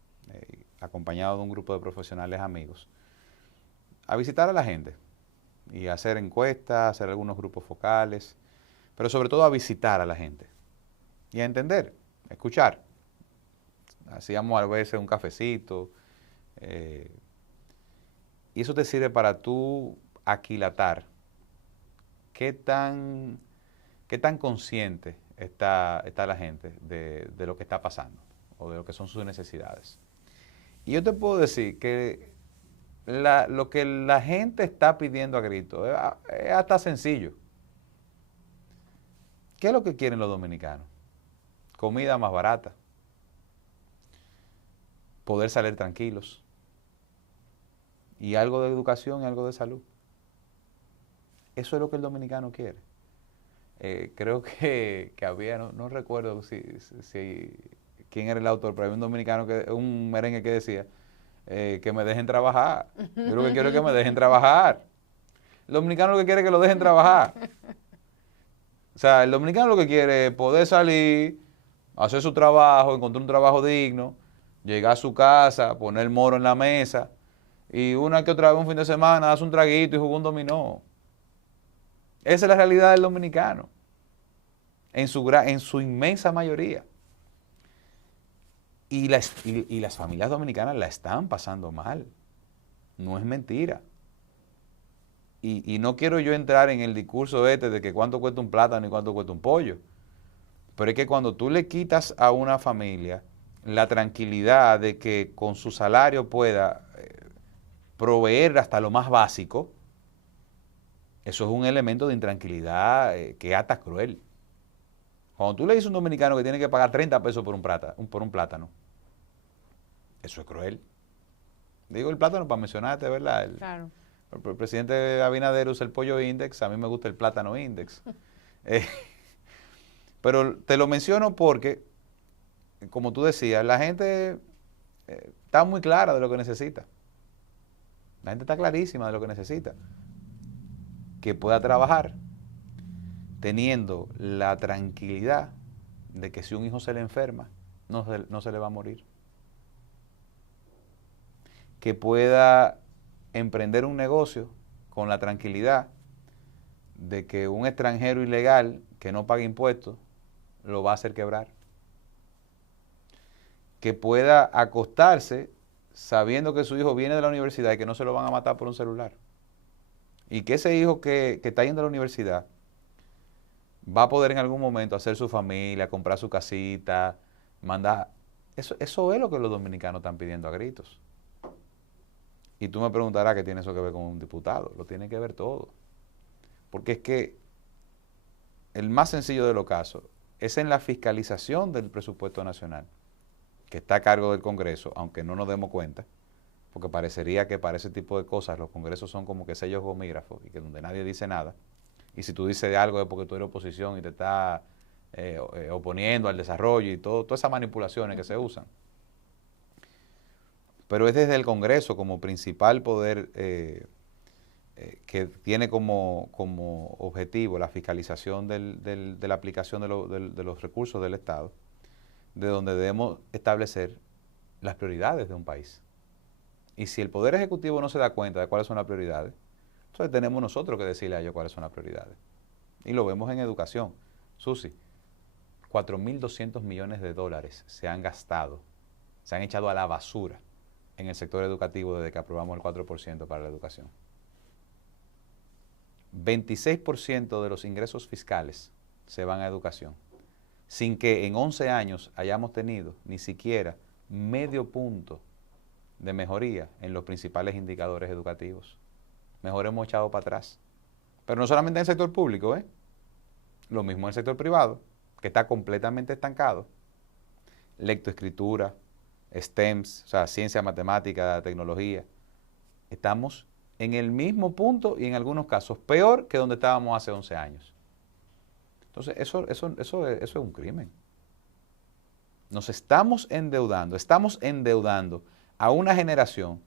acompañado de un grupo de profesionales amigos, a visitar a la gente y a hacer encuestas, hacer algunos grupos focales, pero sobre todo a visitar a la gente y a entender, a escuchar. Hacíamos a veces un cafecito, y eso te sirve para tú aquilatar qué tan consciente está la gente de lo que está pasando o de lo que son sus necesidades. Y yo te puedo decir que lo que la gente está pidiendo a gritos es hasta sencillo. ¿Qué es lo que quieren los dominicanos? Comida más barata, poder salir tranquilos y algo de educación y algo de salud. Eso es lo que el dominicano quiere. Creo que había, no recuerdo quién era el autor, pero había un dominicano, un merengue que decía que me dejen trabajar. Yo lo que quiero es que me dejen trabajar. El dominicano lo que quiere es que lo dejen trabajar. O sea, el dominicano lo que quiere es poder salir, hacer su trabajo, encontrar un trabajo digno, llegar a su casa, poner el moro en la mesa y una que otra vez un fin de semana darse un traguito y jugar un dominó. Esa es la realidad del dominicano, en su inmensa mayoría. Y las familias dominicanas la están pasando mal. No es mentira. Y no quiero yo entrar en el discurso de que cuánto cuesta un plátano y cuánto cuesta un pollo. Pero es que cuando tú le quitas a una familia la tranquilidad de que con su salario pueda proveer hasta lo más básico, eso es un elemento de intranquilidad que es hasta cruel. Cuando tú le dices a un dominicano que tiene que pagar 30 pesos por un plátano, eso es cruel. Digo el plátano para mencionarte, ¿verdad? Claro. El presidente Abinader usa el pollo index, a mí me gusta el plátano index. Pero te lo menciono porque, como tú decías, la gente está muy clara de lo que necesita. La gente está clarísima de lo que necesita. Que pueda trabajar teniendo la tranquilidad de que si un hijo se le enferma, no se le va a morir. Que pueda emprender un negocio con la tranquilidad de que un extranjero ilegal que no pague impuestos lo va a hacer quebrar. Que pueda acostarse sabiendo que su hijo viene de la universidad y que no se lo van a matar por un celular. Y que ese hijo que está yendo a la universidad va a poder en algún momento hacer su familia, comprar su casita, mandar... Eso es lo que los dominicanos están pidiendo a gritos. Y tú me preguntarás qué tiene eso que ver con un diputado. Lo tiene que ver todo. Porque es que el más sencillo de los casos es en la fiscalización del presupuesto nacional, que está a cargo del Congreso, aunque no nos demos cuenta, porque parecería que para ese tipo de cosas los congresos son como que sellos gomígrafos y que donde nadie dice nada. Y si tú dices algo es porque tú eres oposición y te estás oponiendo al desarrollo y todas esas manipulaciones que se usan. Pero es desde el Congreso como principal poder que tiene como objetivo la fiscalización de la aplicación de los recursos del Estado, de donde debemos establecer las prioridades de un país. Y si el Poder Ejecutivo no se da cuenta de cuáles son las prioridades, entonces tenemos nosotros que decirle a ellos cuáles son las prioridades. Y lo vemos en educación. Susi, 4.200 millones de dólares se han gastado, se han echado a la basura en el sector educativo desde que aprobamos el 4% para la educación. 26% de los ingresos fiscales se van a educación, sin que en 11 años hayamos tenido ni siquiera medio punto de mejoría en los principales indicadores educativos. Mejor hemos echado para atrás. Pero no solamente en el sector público, lo mismo en el sector privado, que está completamente estancado. Lectoescritura, STEMs, o sea, ciencia, matemática, tecnología. Estamos en el mismo punto y en algunos casos peor que donde estábamos hace 11 años. Entonces, eso es un crimen. Nos estamos endeudando a una generación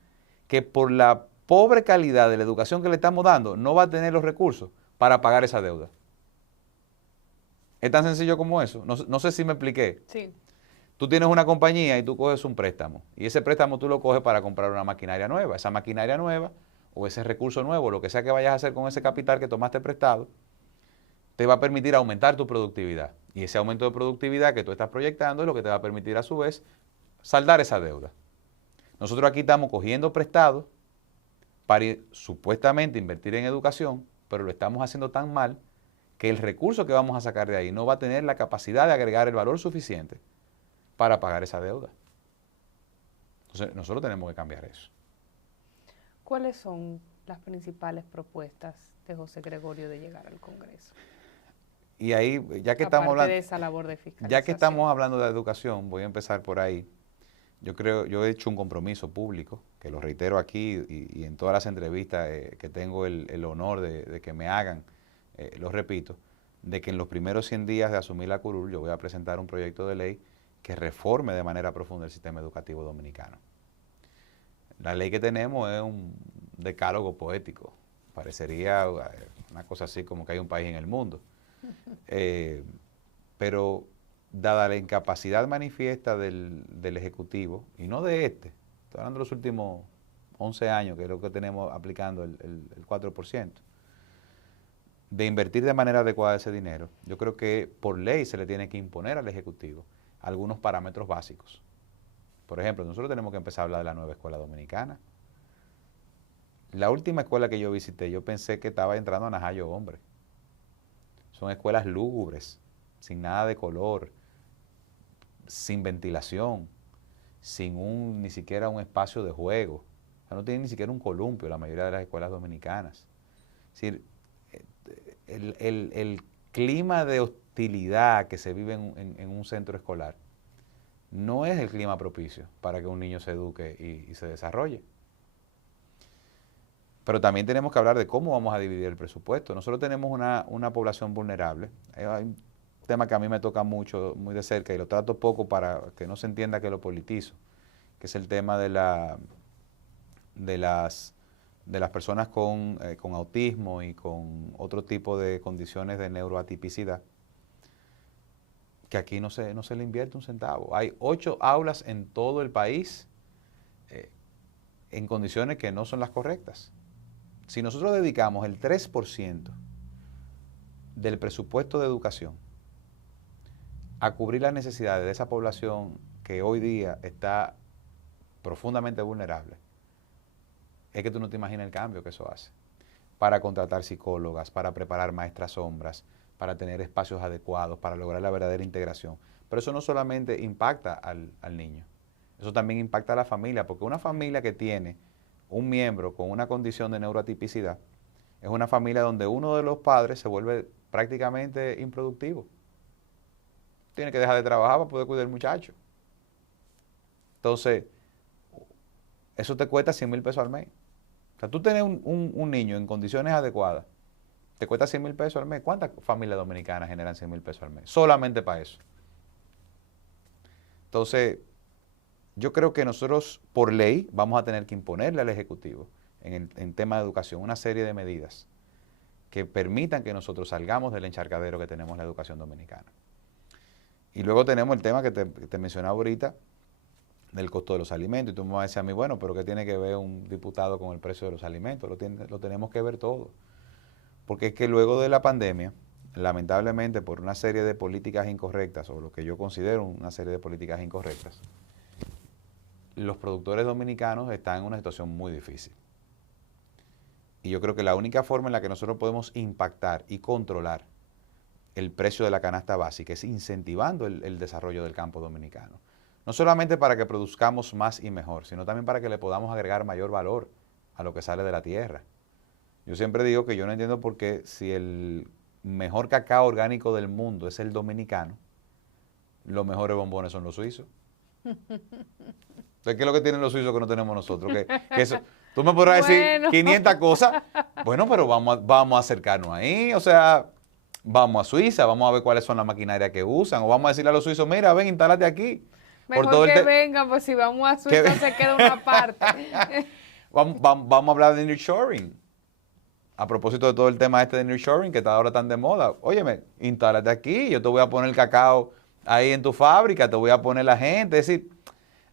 que por la pobre calidad de la educación que le estamos dando no va a tener los recursos para pagar esa deuda. Es tan sencillo como eso. No sé si me expliqué. Sí. Tú tienes una compañía y tú coges un préstamo y ese préstamo tú lo coges para comprar una maquinaria nueva. Esa maquinaria nueva o ese recurso nuevo, lo que sea que vayas a hacer con ese capital que tomaste prestado, te va a permitir aumentar tu productividad. Y ese aumento de productividad que tú estás proyectando es lo que te va a permitir a su vez saldar esa deuda. Nosotros aquí estamos cogiendo prestado para supuestamente invertir en educación, pero lo estamos haciendo tan mal que el recurso que vamos a sacar de ahí no va a tener la capacidad de agregar el valor suficiente para pagar esa deuda. Entonces, nosotros tenemos que cambiar eso. ¿Cuáles son las principales propuestas de José Gregorio de llegar al Congreso? Y ahí, ya que estamos hablando de esa labor de fiscalización. Ya que estamos hablando de educación, voy a empezar por ahí. Yo he hecho un compromiso público, que lo reitero aquí y en todas las entrevistas que tengo el honor de que me hagan, lo repito, de que en los primeros 100 días de asumir la curul yo voy a presentar un proyecto de ley que reforme de manera profunda el sistema educativo dominicano. La ley que tenemos es un decálogo poético, parecería una cosa así como que hay un país en el mundo. Pero dada la incapacidad manifiesta del Ejecutivo, y no de estoy hablando de los últimos 11 años, que es lo que tenemos aplicando el 4%, de invertir de manera adecuada ese dinero, yo creo que por ley se le tiene que imponer al Ejecutivo algunos parámetros básicos. Por ejemplo, nosotros tenemos que empezar a hablar de la nueva escuela dominicana. La última escuela que yo visité, yo pensé que estaba entrando a Najayo Hombre. Son escuelas lúgubres, sin nada de color, sin ventilación, sin ni siquiera un espacio de juego. O sea, no tienen ni siquiera un columpio la mayoría de las escuelas dominicanas. Es decir, el clima de hostilidad que se vive en un centro escolar no es el clima propicio para que un niño se eduque y se desarrolle. Pero también tenemos que hablar de cómo vamos a dividir el presupuesto. Nosotros tenemos una población vulnerable. Hay un tema que a mí me toca mucho, muy de cerca, y lo trato poco para que no se entienda que lo politizo, que es el tema de las personas con autismo y con otro tipo de condiciones de neuroatipicidad, que aquí no se le invierte un centavo. Hay 8 aulas en todo el país en condiciones que no son las correctas. Si nosotros dedicamos el 3% del presupuesto de educación a cubrir las necesidades de esa población que hoy día está profundamente vulnerable, es que tú no te imaginas el cambio que eso hace. Para contratar psicólogas, para preparar maestras sombras, para tener espacios adecuados, para lograr la verdadera integración. Pero eso no solamente impacta al niño, eso también impacta a la familia, porque una familia que tiene un miembro con una condición de neuroatipicidad es una familia donde uno de los padres se vuelve prácticamente improductivo. Tiene que dejar de trabajar para poder cuidar al muchacho. Entonces, eso te cuesta 100 mil pesos al mes. O sea, tú tienes un niño en condiciones adecuadas, te cuesta 100 mil pesos al mes. ¿Cuántas familias dominicanas generan 100 mil pesos al mes? Solamente para eso. Entonces, yo creo que nosotros, por ley, vamos a tener que imponerle al Ejecutivo, en tema de educación, una serie de medidas que permitan que nosotros salgamos del encharcadero que tenemos en la educación dominicana. Y luego tenemos el tema que te mencionaba ahorita, del costo de los alimentos. Y tú me vas a decir a mí, bueno, pero ¿qué tiene que ver un diputado con el precio de los alimentos? Lo tenemos que ver todo. Porque es que luego de la pandemia, lamentablemente por una serie de políticas incorrectas, o lo que yo considero una serie de políticas incorrectas, los productores dominicanos están en una situación muy difícil. Y yo creo que la única forma en la que nosotros podemos impactar y controlar el precio de la canasta básica es incentivando el desarrollo del campo dominicano. No solamente para que produzcamos más y mejor, sino también para que le podamos agregar mayor valor a lo que sale de la tierra. Yo siempre digo que yo no entiendo por qué, si el mejor cacao orgánico del mundo es el dominicano, los mejores bombones son los suizos. Entonces, ¿qué es lo que tienen los suizos que no tenemos nosotros? Que eso, tú me podrás decir 500 cosas. Bueno, pero vamos a acercarnos ahí. O sea, vamos a Suiza, vamos a ver cuáles son las maquinarias que usan. O vamos a decirle a los suizos, mira, ven, instálate aquí. Mejor que vengan, pues si vamos a Suiza se queda una parte. Vamos a hablar de nearshoring. A propósito de todo el tema de nearshoring que está ahora tan de moda. Óyeme, instálate aquí, yo te voy a poner el cacao ahí en tu fábrica, te voy a poner la gente. Es decir,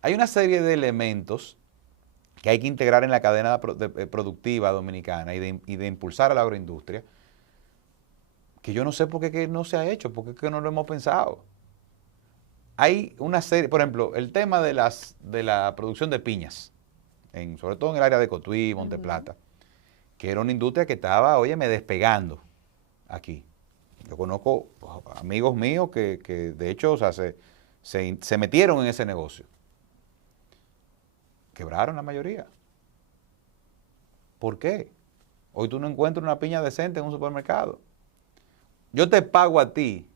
hay una serie de elementos que hay que integrar en la cadena productiva dominicana y de impulsar a la agroindustria, que yo no sé por qué no se ha hecho, por qué no lo hemos pensado. Hay una serie, por ejemplo, el tema de la producción de piñas, sobre todo en el área de Cotuí, Monteplata, que era una industria que estaba, óyeme, despegando aquí. Yo conozco amigos míos que de hecho, o sea, se metieron en ese negocio. Quebraron la mayoría. ¿Por qué? Hoy tú no encuentras una piña decente en un supermercado. Yo te pago a ti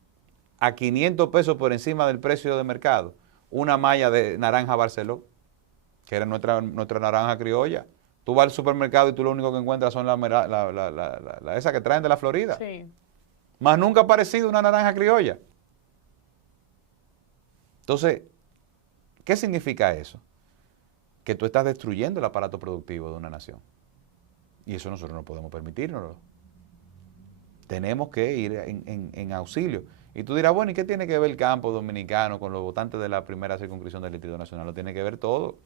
a 500 pesos por encima del precio de mercado una malla de naranja Barceló, que era nuestra naranja criolla. Tú vas al supermercado y tú lo único que encuentras son esas que traen de la Florida. Sí. Más nunca ha aparecido una naranja criolla. Entonces, ¿qué significa eso? Que tú estás destruyendo el aparato productivo de una nación. Y eso nosotros no podemos permitirnoslo. Tenemos que ir en auxilio. Y tú dirás, bueno, ¿y qué tiene que ver el campo dominicano con los votantes de la primera circunscripción del Distrito Nacional? Lo tiene que ver todo.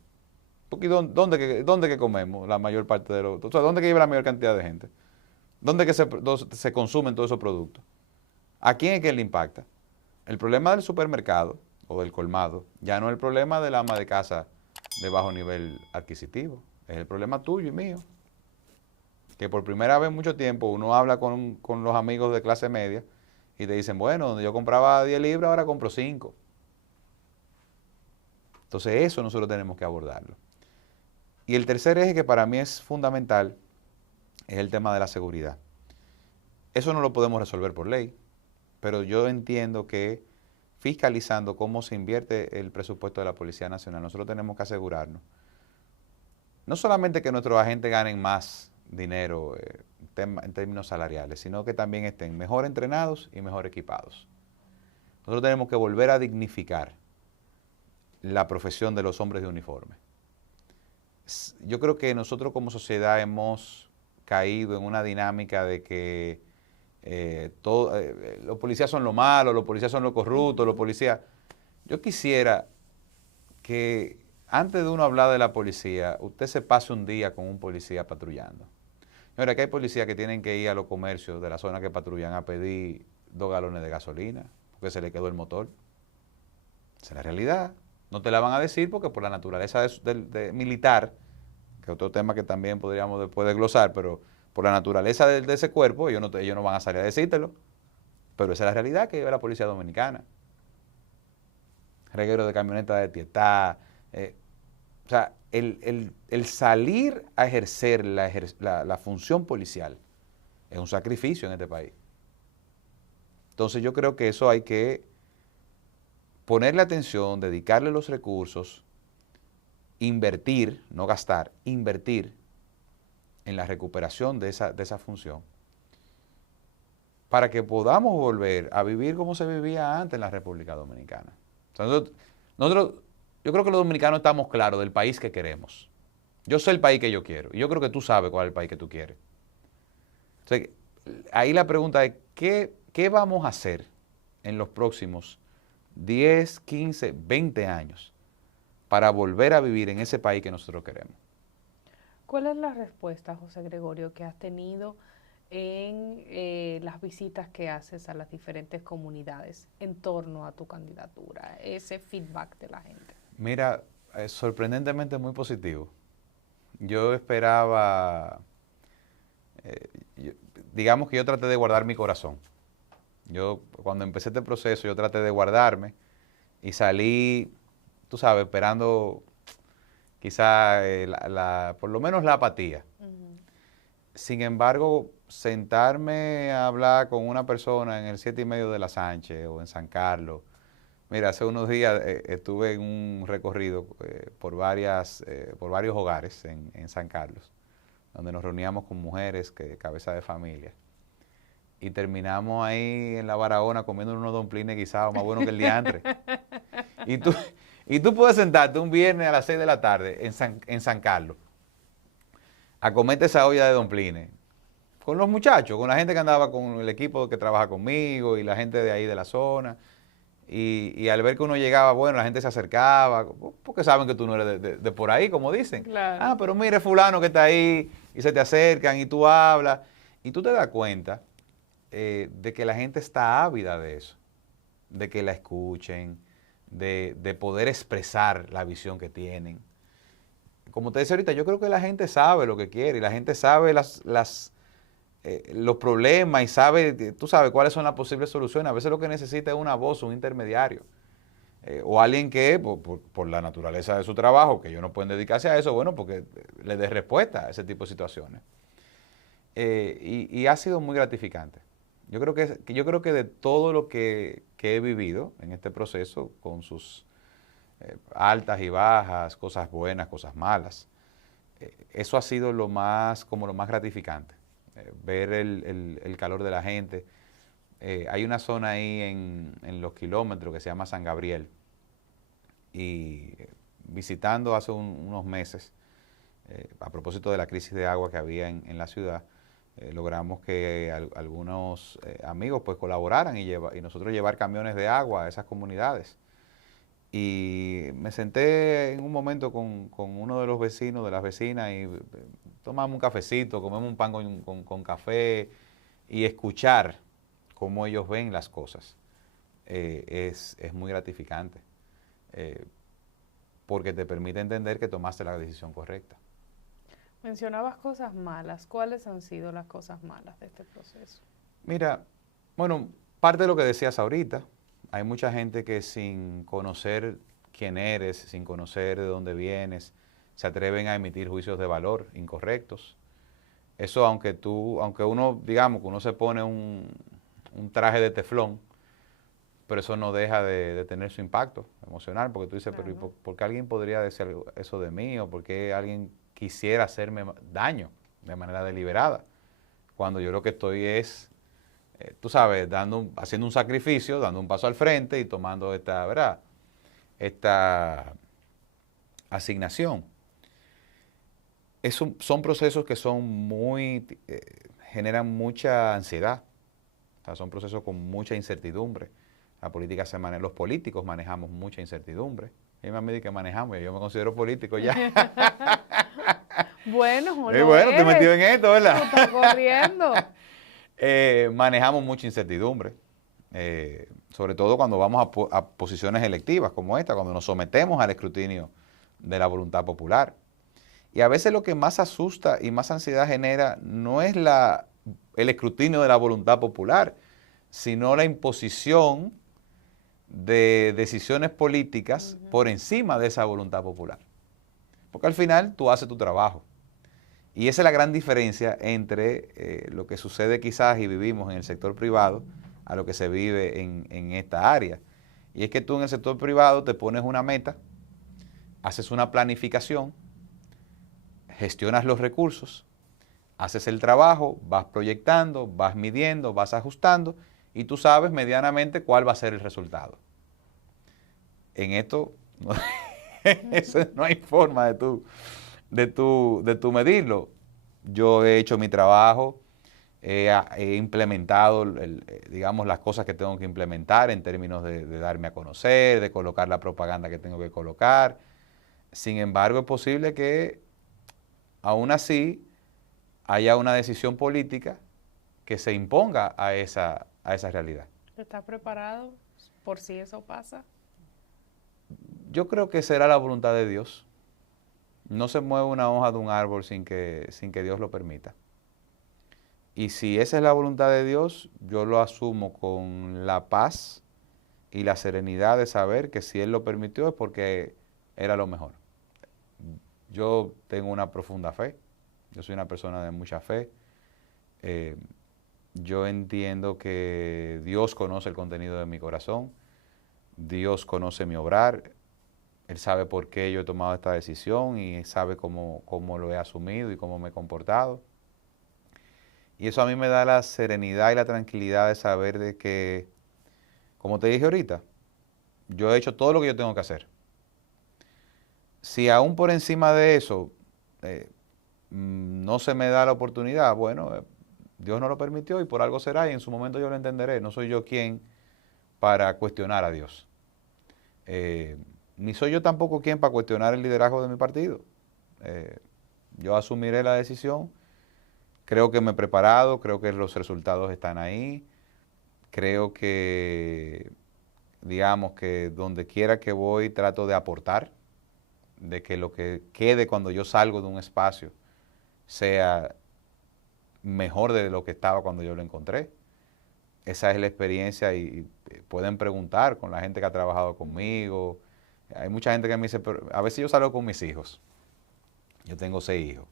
Porque ¿dónde que comemos la mayor parte de los... O sea, ¿dónde que vive la mayor cantidad de gente? ¿Dónde que se consumen todos esos productos? ¿A quién es que le impacta? El problema del supermercado o del colmado, ya no es el problema del ama de casa de bajo nivel adquisitivo, es el problema tuyo y mío. Que por primera vez en mucho tiempo uno habla con los amigos de clase media y te dicen, bueno, donde yo compraba 10 libras, ahora compro 5. Entonces eso nosotros tenemos que abordarlo. Y el tercer eje que para mí es fundamental es el tema de la seguridad. Eso no lo podemos resolver por ley, pero yo entiendo que fiscalizando cómo se invierte el presupuesto de la Policía Nacional, nosotros tenemos que asegurarnos, no solamente que nuestros agentes ganen más dinero en términos salariales, sino que también estén mejor entrenados y mejor equipados. Nosotros tenemos que volver a dignificar la profesión de los hombres de uniforme. Yo creo que nosotros como sociedad hemos caído en una dinámica de que los policías son lo malo, los policías son lo corruptos, los policías... Yo quisiera que antes de uno hablar de la policía, usted se pase un día con un policía patrullando. Ahora, que hay policías que tienen que ir a los comercios de la zona que patrullan a pedir 2 galones de gasolina porque se le quedó el motor. Esa es la realidad. No te la van a decir porque por la naturaleza de militar, que es otro tema que también podríamos después desglosar, pero por la naturaleza de ese cuerpo, ellos no van a salir a decírtelo. Pero esa es la realidad que vive la policía dominicana. Reguero de camionetas de Tietá. O sea, el salir a ejercer la función policial es un sacrificio en este país. Entonces yo creo que eso hay que ponerle atención, dedicarle los recursos, invertir, no gastar, invertir en la recuperación de esa función para que podamos volver a vivir como se vivía antes en la República Dominicana. O sea, yo creo que los dominicanos estamos claros del país que queremos. Yo sé el país que yo quiero y yo creo que tú sabes cuál es el país que tú quieres. Entonces, ahí la pregunta es, ¿qué vamos a hacer en los próximos 10, 15, 20 años para volver a vivir en ese país que nosotros queremos? ¿Cuál es la respuesta, José Gregorio, que has tenido en las visitas que haces a las diferentes comunidades en torno a tu candidatura, ese feedback de la gente? Mira, es sorprendentemente muy positivo. Yo esperaba, digamos que yo traté de guardar mi corazón. Yo cuando empecé este proceso yo traté de guardarme y salí, tú sabes, esperando quizá por lo menos la apatía. Sin embargo, sentarme a hablar con una persona en el 7.5 de la Sánchez o en San Carlos. Mira, hace unos días estuve en un recorrido por varios hogares en San Carlos, donde nos reuníamos con mujeres, cabeza de familia. Y terminamos ahí en la Barahona comiendo unos domplines guisados más buenos que el diantre. Y tú puedes sentarte un viernes a las 6 de la tarde en San Carlos a comerte esa olla de domplines con los muchachos, con la gente que andaba con el equipo que trabaja conmigo y la gente de ahí de la zona. Y al ver que uno llegaba, bueno, la gente se acercaba, porque saben que tú no eres de por ahí, como dicen. Claro. Ah, pero mire fulano que está ahí, y se te acercan y tú hablas. Y tú te das cuenta de que la gente está ávida de eso, de que la escuchen, de poder expresar la visión que tienen. Como te decía ahorita, yo creo que la gente sabe lo que quiere y la gente sabe los problemas y sabe, tú sabes cuáles son las posibles soluciones. A veces lo que necesita es una voz, un intermediario. O alguien que, por la naturaleza de su trabajo, que ellos no pueden dedicarse a eso, bueno, porque le dé respuesta a ese tipo de situaciones. Y ha sido muy gratificante. Yo creo que de todo lo que he vivido en este proceso, con sus altas y bajas, cosas buenas, cosas malas, eso ha sido lo más gratificante. Ver el calor de la gente. Hay una zona ahí en Los Kilómetros que se llama San Gabriel, y visitando hace unos meses, a propósito de la crisis de agua que había en la ciudad, logramos que algunos amigos pues colaboraran y nosotros llevar camiones de agua a esas comunidades. Y me senté en un momento con uno de los vecinos, de las vecinas, y tomamos un cafecito, comemos un pan con café, y escuchar cómo ellos ven las cosas es muy gratificante. porque te permite entender que tomaste la decisión correcta. Mencionabas cosas malas. ¿Cuáles han sido las cosas malas de este proceso? Mira, bueno, parte de lo que decías ahorita, hay mucha gente que sin conocer quién eres, sin conocer de dónde vienes, se atreven a emitir juicios de valor incorrectos. Eso aunque uno, digamos, que uno se pone un traje de teflón, pero eso no deja de tener su impacto emocional, porque tú dices, Claro. pero ¿por qué alguien podría decir eso de mí? ¿O por qué alguien quisiera hacerme daño de manera deliberada? Cuando yo lo que estoy es, tú sabes, haciendo un sacrificio, dando un paso al frente y tomando esta asignación. Son procesos que son generan mucha ansiedad. O sea, son procesos con mucha incertidumbre. La política los políticos manejamos mucha incertidumbre. Y me dice que manejamos, yo me considero político ya. Bueno, Bueno, te metido en esto, ¿verdad? No está corriendo. Manejamos mucha incertidumbre, sobre todo cuando vamos a posiciones electivas como esta, cuando nos sometemos al escrutinio de la voluntad popular. Y a veces lo que más asusta y más ansiedad genera no es el escrutinio de la voluntad popular, sino la imposición de decisiones políticas por encima de esa voluntad popular. Porque al final tú haces tu trabajo. Y esa es la gran diferencia entre lo que sucede quizás y vivimos en el sector privado a lo que se vive en esta área. Y es que tú en el sector privado te pones una meta, haces una planificación, gestionas los recursos, haces el trabajo, vas proyectando, vas midiendo, vas ajustando y tú sabes medianamente cuál va a ser el resultado. En esto no hay forma de tú medirlo. Yo he hecho mi trabajo, he implementado, digamos, las cosas que tengo que implementar en términos de darme a conocer, de colocar la propaganda que tengo que colocar. Sin embargo, es posible que aún así haya una decisión política que se imponga a esa realidad. ¿Estás preparado por si eso pasa? Yo creo que será la voluntad de Dios. No se mueve una hoja de un árbol sin que Dios lo permita. Y si esa es la voluntad de Dios, yo lo asumo con la paz y la serenidad de saber que si Él lo permitió es porque era lo mejor. Yo tengo una profunda fe, yo soy una persona de mucha fe. Yo entiendo que Dios conoce el contenido de mi corazón, Dios conoce mi obrar, Él sabe por qué yo he tomado esta decisión y sabe cómo lo he asumido y cómo me he comportado. Y eso a mí me da la serenidad y la tranquilidad de saber de que, como te dije ahorita, yo he hecho todo lo que yo tengo que hacer. Si aún por encima de eso no se me da la oportunidad, bueno, Dios no lo permitió y por algo será y en su momento yo lo entenderé. No soy yo quien para cuestionar a Dios. Ni soy yo tampoco quien para cuestionar el liderazgo de mi partido. Yo asumiré la decisión. Creo que me he preparado, creo que los resultados están ahí. Creo que, digamos, que donde quiera que voy trato de aportar, de que lo que quede cuando yo salgo de un espacio sea mejor de lo que estaba cuando yo lo encontré. Esa es la experiencia y pueden preguntar con la gente que ha trabajado conmigo. Hay mucha gente que me dice, pero a veces yo salgo con mis hijos. Yo tengo 6 hijos.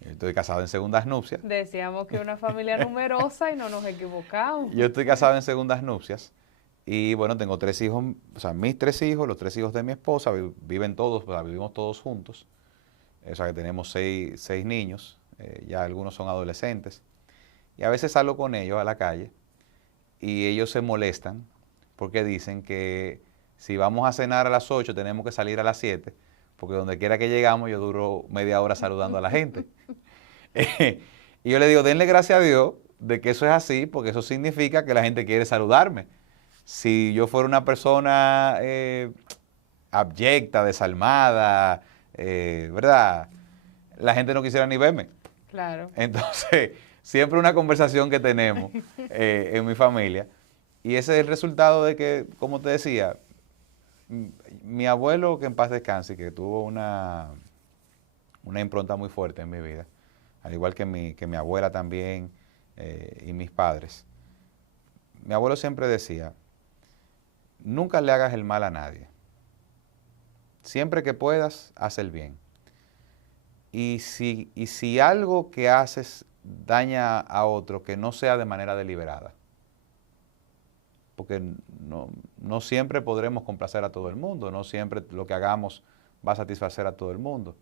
Yo estoy casado en segundas nupcias. Decíamos que una familia numerosa y no nos equivocamos. Yo estoy casado en segundas nupcias y bueno, tengo 3 hijos, o sea, mis 3 hijos, los 3 hijos de mi esposa, viven todos, o sea, vivimos todos juntos. O sea, que tenemos 6 niños, ya algunos son adolescentes. Y a veces salgo con ellos a la calle y ellos se molestan porque dicen que si vamos a cenar a las 8 tenemos que salir a las 7, porque donde quiera que llegamos yo duro media hora saludando a la gente. Y yo le digo, denle gracias a Dios de que eso es así, porque eso significa que la gente quiere saludarme. Si yo fuera una persona abyecta, desalmada, ¿verdad? La gente no quisiera ni verme. Claro. Entonces, siempre una conversación que tenemos en mi familia. Y ese es el resultado de que, como te decía, Mi abuelo, que en paz descanse, que tuvo una impronta muy fuerte en mi vida, al igual que mi abuela también y mis padres. Mi abuelo siempre decía, nunca le hagas el mal a nadie. Siempre que puedas, haz el bien. Y si algo que haces daña a otro, que no sea de manera deliberada. Porque no siempre podremos complacer a todo el mundo, no siempre lo que hagamos va a satisfacer a todo el mundo.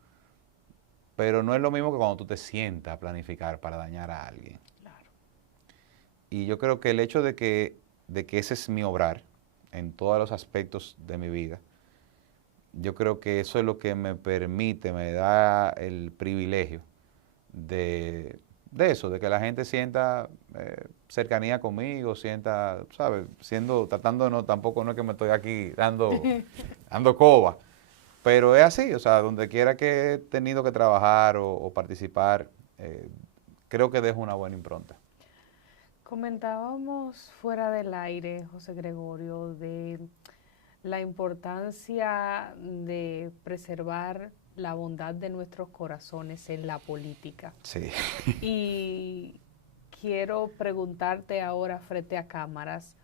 Pero no es lo mismo que cuando tú te sientas a planificar para dañar a alguien. Claro. Y yo creo que el hecho de que ese es mi obrar en todos los aspectos de mi vida, yo creo que eso es lo que me permite, me da el privilegio de eso, de que la gente sienta cercanía conmigo, sienta, ¿sabes? Tratando, no, tampoco no es que me estoy aquí dando coba, pero es así, o sea, donde quiera que he tenido que trabajar o participar, creo que dejo una buena impronta. Comentábamos fuera del aire, José Gregorio, de la importancia de preservar la bondad de nuestros corazones en la política. Sí. Y quiero preguntarte ahora frente a cámaras,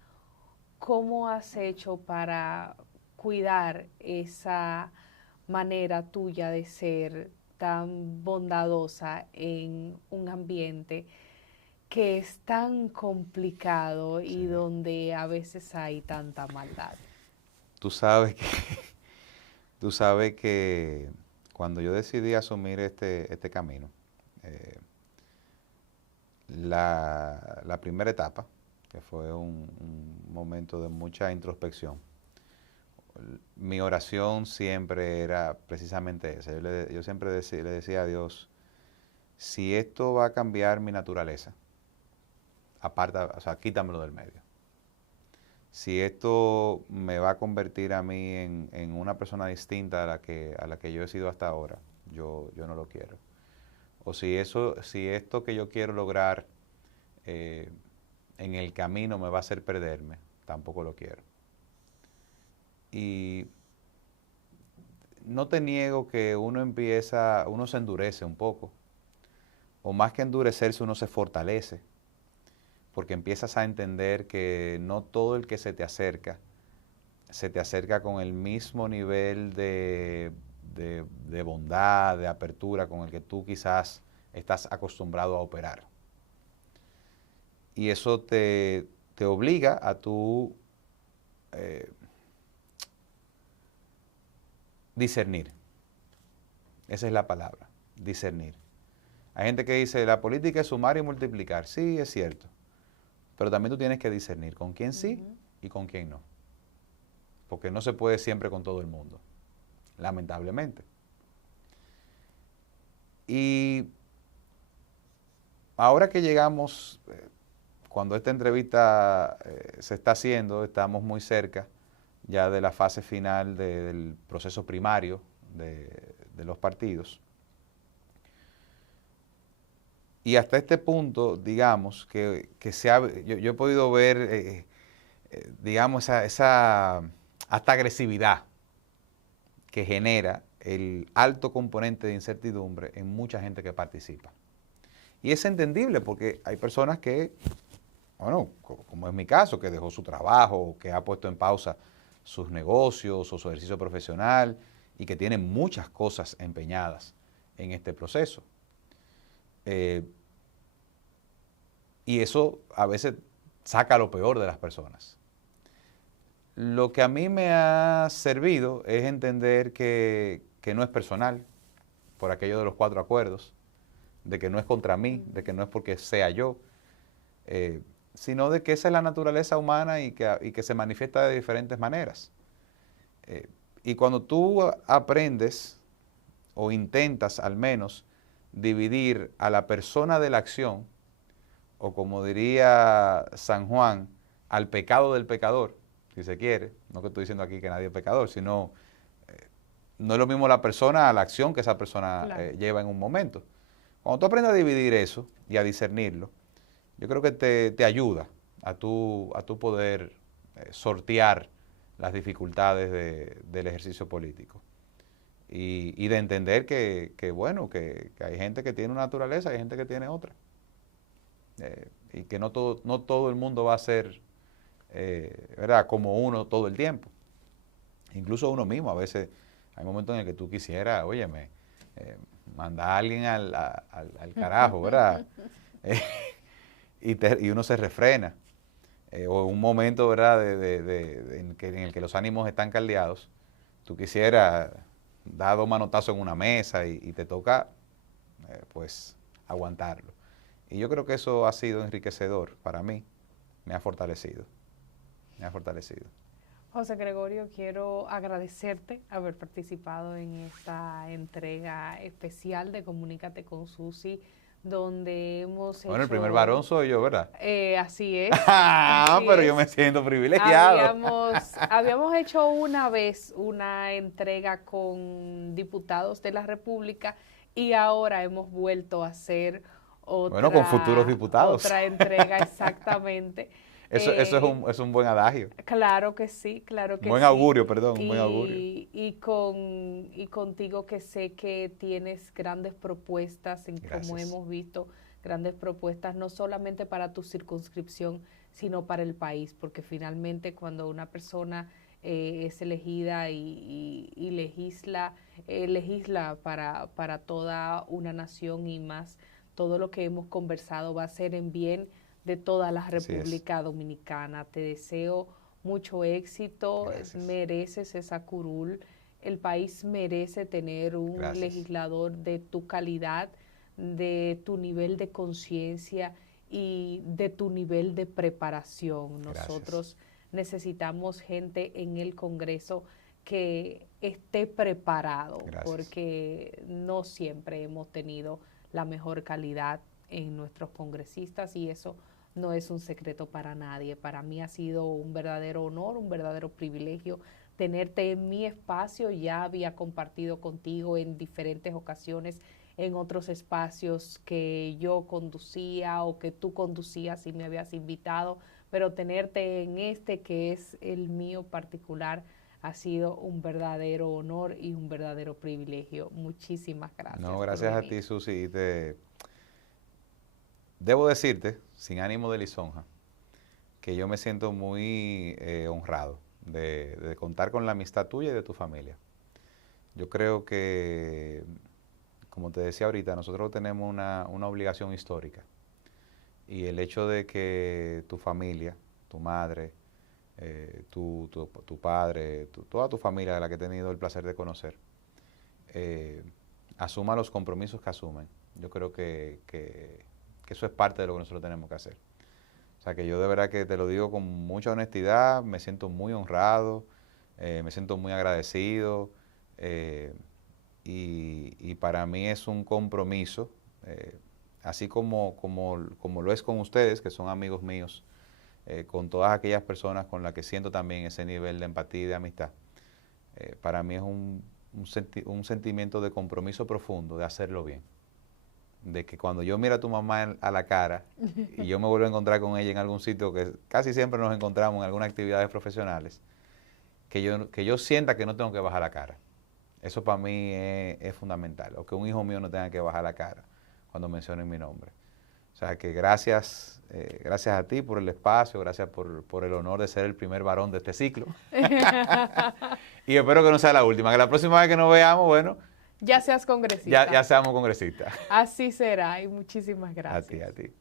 ¿cómo has hecho para cuidar esa manera tuya de ser tan bondadosa en un ambiente que es tan complicado y donde a veces hay tanta maldad? Tú sabes que cuando yo decidí asumir este camino, la primera etapa, que fue un momento de mucha introspección, mi oración siempre era precisamente esa. Yo siempre le decía a Dios, si esto va a cambiar mi naturaleza, aparta, o sea, quítamelo del medio. Si esto me va a convertir a mí en una persona distinta a la que yo he sido hasta ahora, yo no lo quiero. O si esto que yo quiero lograr en el camino me va a hacer perderme, tampoco lo quiero. Y no te niego que uno se endurece un poco, o más que endurecerse, uno se fortalece, porque empiezas a entender que no todo el que se te acerca con el mismo nivel de bondad, de apertura con el que tú quizás estás acostumbrado a operar. Y eso te obliga a tú discernir. Esa es la palabra, discernir. Hay gente que dice, la política es sumar y multiplicar. Sí, es cierto. Pero también tú tienes que discernir con quién sí y con quién no. Porque no se puede siempre con todo el mundo, lamentablemente. Y ahora que llegamos, cuando esta entrevista se está haciendo, estamos muy cerca ya de la fase final del proceso primario de los partidos. Y hasta este punto, digamos, que yo he podido ver, digamos, esa hasta agresividad que genera el alto componente de incertidumbre en mucha gente que participa. Y es entendible porque hay personas que, bueno, como es mi caso, que dejó su trabajo, que ha puesto en pausa sus negocios o su ejercicio profesional y que tienen muchas cosas empeñadas en este proceso. Y eso a veces saca lo peor de las personas. Lo que a mí me ha servido es entender que no es personal, por aquello de los 4 acuerdos, de que no es contra mí, de que no es porque sea yo, sino de que esa es la naturaleza humana y que se manifiesta de diferentes maneras. Y cuando tú aprendes, o intentas al menos, dividir a la persona de la acción, o como diría San Juan, al pecado del pecador, si se quiere, no que estoy diciendo aquí que nadie es pecador, sino no es lo mismo la persona a la acción que esa persona lleva en un momento. Cuando tú aprendes a dividir eso y a discernirlo, yo creo que te ayuda a tú poder sortear las dificultades del ejercicio político. Y de entender que hay gente que tiene una naturaleza y hay gente que tiene otra. Y que no todo el mundo va a ser, ¿verdad?, como uno todo el tiempo. Incluso uno mismo, a veces hay momentos en el que tú quisieras, óyeme, mandar a alguien al carajo, ¿verdad? Y uno se refrena. O un momento, ¿verdad?, en el que los ánimos están caldeados, tú quisieras dar 2 manotazos en una mesa y te toca, pues, aguantarlo. Y yo creo que eso ha sido enriquecedor para mí, me ha fortalecido. José Gregorio, quiero agradecerte haber participado en esta entrega especial de Comunícate con Susi, donde hemos hecho... Bueno, el primer varón soy yo, ¿verdad? Así es. Pero yo me siento privilegiado. Habíamos hecho una vez una entrega con diputados de la República y ahora hemos vuelto a hacer otra... Bueno, con futuros diputados. Otra entrega, exactamente. Eso es un buen adagio. Claro que sí, claro que buen sí. Augurio, perdón, un buen augurio. Y contigo, que sé que tienes grandes propuestas, como hemos visto, grandes propuestas no solamente para tu circunscripción, sino para el país, porque finalmente cuando una persona es elegida y legisla para toda una nación, y más todo lo que hemos conversado va a ser en bien de toda la República Dominicana. Te deseo mucho éxito. Gracias. Mereces esa curul. El país merece tener un legislador de tu calidad, de tu nivel de conciencia y de tu nivel de preparación. Nosotros necesitamos gente en el Congreso que esté preparado, porque no siempre hemos tenido la mejor calidad en nuestros congresistas, y eso no es un secreto para nadie. Para mí ha sido un verdadero honor, un verdadero privilegio tenerte en mi espacio. Ya había compartido contigo en diferentes ocasiones en otros espacios que yo conducía o que tú conducías y me habías invitado, pero tenerte en este, que es el mío particular, ha sido un verdadero honor y un verdadero privilegio. Muchísimas gracias. No, gracias a ti, Susi. Debo decirte, sin ánimo de lisonja, que yo me siento muy honrado de contar con la amistad tuya y de tu familia. Yo creo que, como te decía ahorita, nosotros tenemos una obligación histórica, y el hecho de que tu familia, tu madre, tu padre, toda tu familia, de la que he tenido el placer de conocer, asuma los compromisos que asumen, yo creo que eso es parte de lo que nosotros tenemos que hacer. O sea, que yo de verdad que te lo digo con mucha honestidad, me siento muy honrado, me siento muy agradecido, y para mí es un compromiso, así como lo es con ustedes, que son amigos míos, con todas aquellas personas con las que siento también ese nivel de empatía y de amistad. Para mí es un sentimiento de compromiso profundo de hacerlo bien. De que cuando yo miro a tu mamá a la cara y yo me vuelvo a encontrar con ella en algún sitio, que casi siempre nos encontramos en algunas actividades profesionales, que yo sienta que no tengo que bajar la cara. Eso para mí es fundamental. O que un hijo mío no tenga que bajar la cara cuando mencionen mi nombre. O sea que gracias a ti por el espacio, gracias por el honor de ser el primer varón de este ciclo. Y espero que no sea la última, que la próxima vez que nos veamos, bueno, ya seas congresista. Ya seamos congresistas. Así será, y muchísimas gracias. A ti.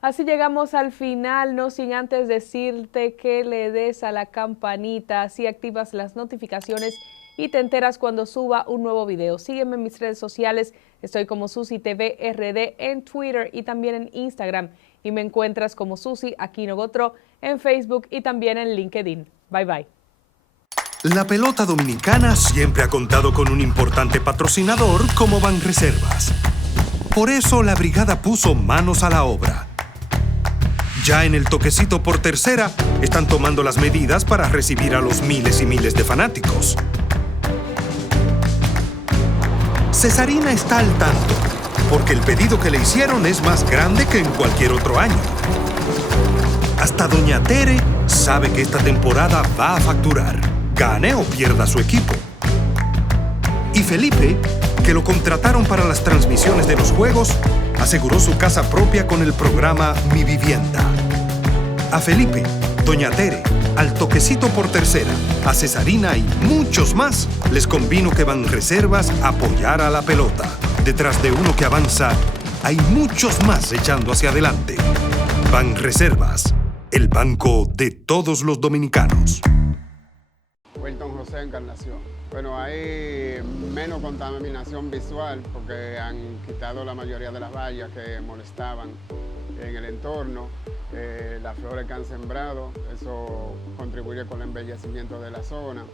Así llegamos al final, no sin antes decirte que le des a la campanita, así activas las notificaciones y te enteras cuando suba un nuevo video. Sígueme en mis redes sociales, estoy como Susi TV RD en Twitter y también en Instagram. Y me encuentras como Susi Aquino Gotro en Facebook y también en LinkedIn. Bye bye. La pelota dominicana siempre ha contado con un importante patrocinador como Banreservas. Por eso la brigada puso manos a la obra. Ya en el toquecito por tercera están tomando las medidas para recibir a los miles y miles de fanáticos. Cesarina está al tanto, porque el pedido que le hicieron es más grande que en cualquier otro año. Hasta doña Tere sabe que esta temporada va a facturar, gane o pierda su equipo. Y Felipe, que lo contrataron para las transmisiones de los juegos, aseguró su casa propia con el programa Mi Vivienda. A Felipe, doña Tere, al Toquecito por Tercera, a Cesarina y muchos más, les convino que Banreservas apoyara a la pelota. Detrás de uno que avanza, hay muchos más echando hacia adelante. Banreservas, el banco de todos los dominicanos. Wilton José Encarnación. Bueno, hay menos contaminación visual porque han quitado la mayoría de las vallas que molestaban en el entorno. Las flores que han sembrado, eso contribuye con el embellecimiento de la zona,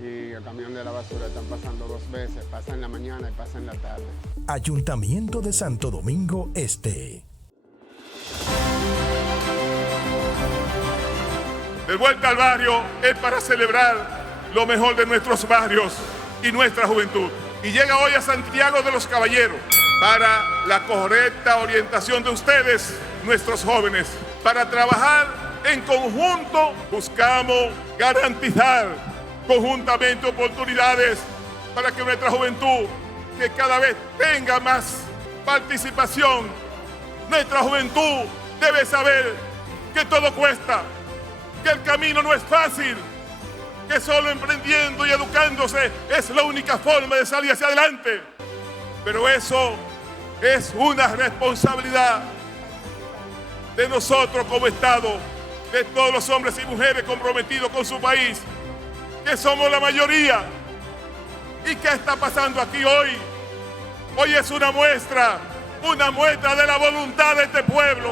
y el camión de la basura están pasando 2 veces, pasa en la mañana y pasa en la tarde. Ayuntamiento de Santo Domingo Este. De vuelta al barrio es para celebrar lo mejor de nuestros barrios y nuestra juventud. Y llega hoy a Santiago de los Caballeros para la correcta orientación de ustedes, nuestros jóvenes. Para trabajar en conjunto, buscamos garantizar conjuntamente oportunidades para que nuestra juventud, que cada vez tenga más participación, nuestra juventud debe saber que todo cuesta, que el camino no es fácil, que solo emprendiendo y educándose es la única forma de salir hacia adelante. Pero eso es una responsabilidad de nosotros como Estado, de todos los hombres y mujeres comprometidos con su país, que somos la mayoría. ¿Y qué está pasando aquí hoy? Hoy es una muestra de la voluntad de este pueblo.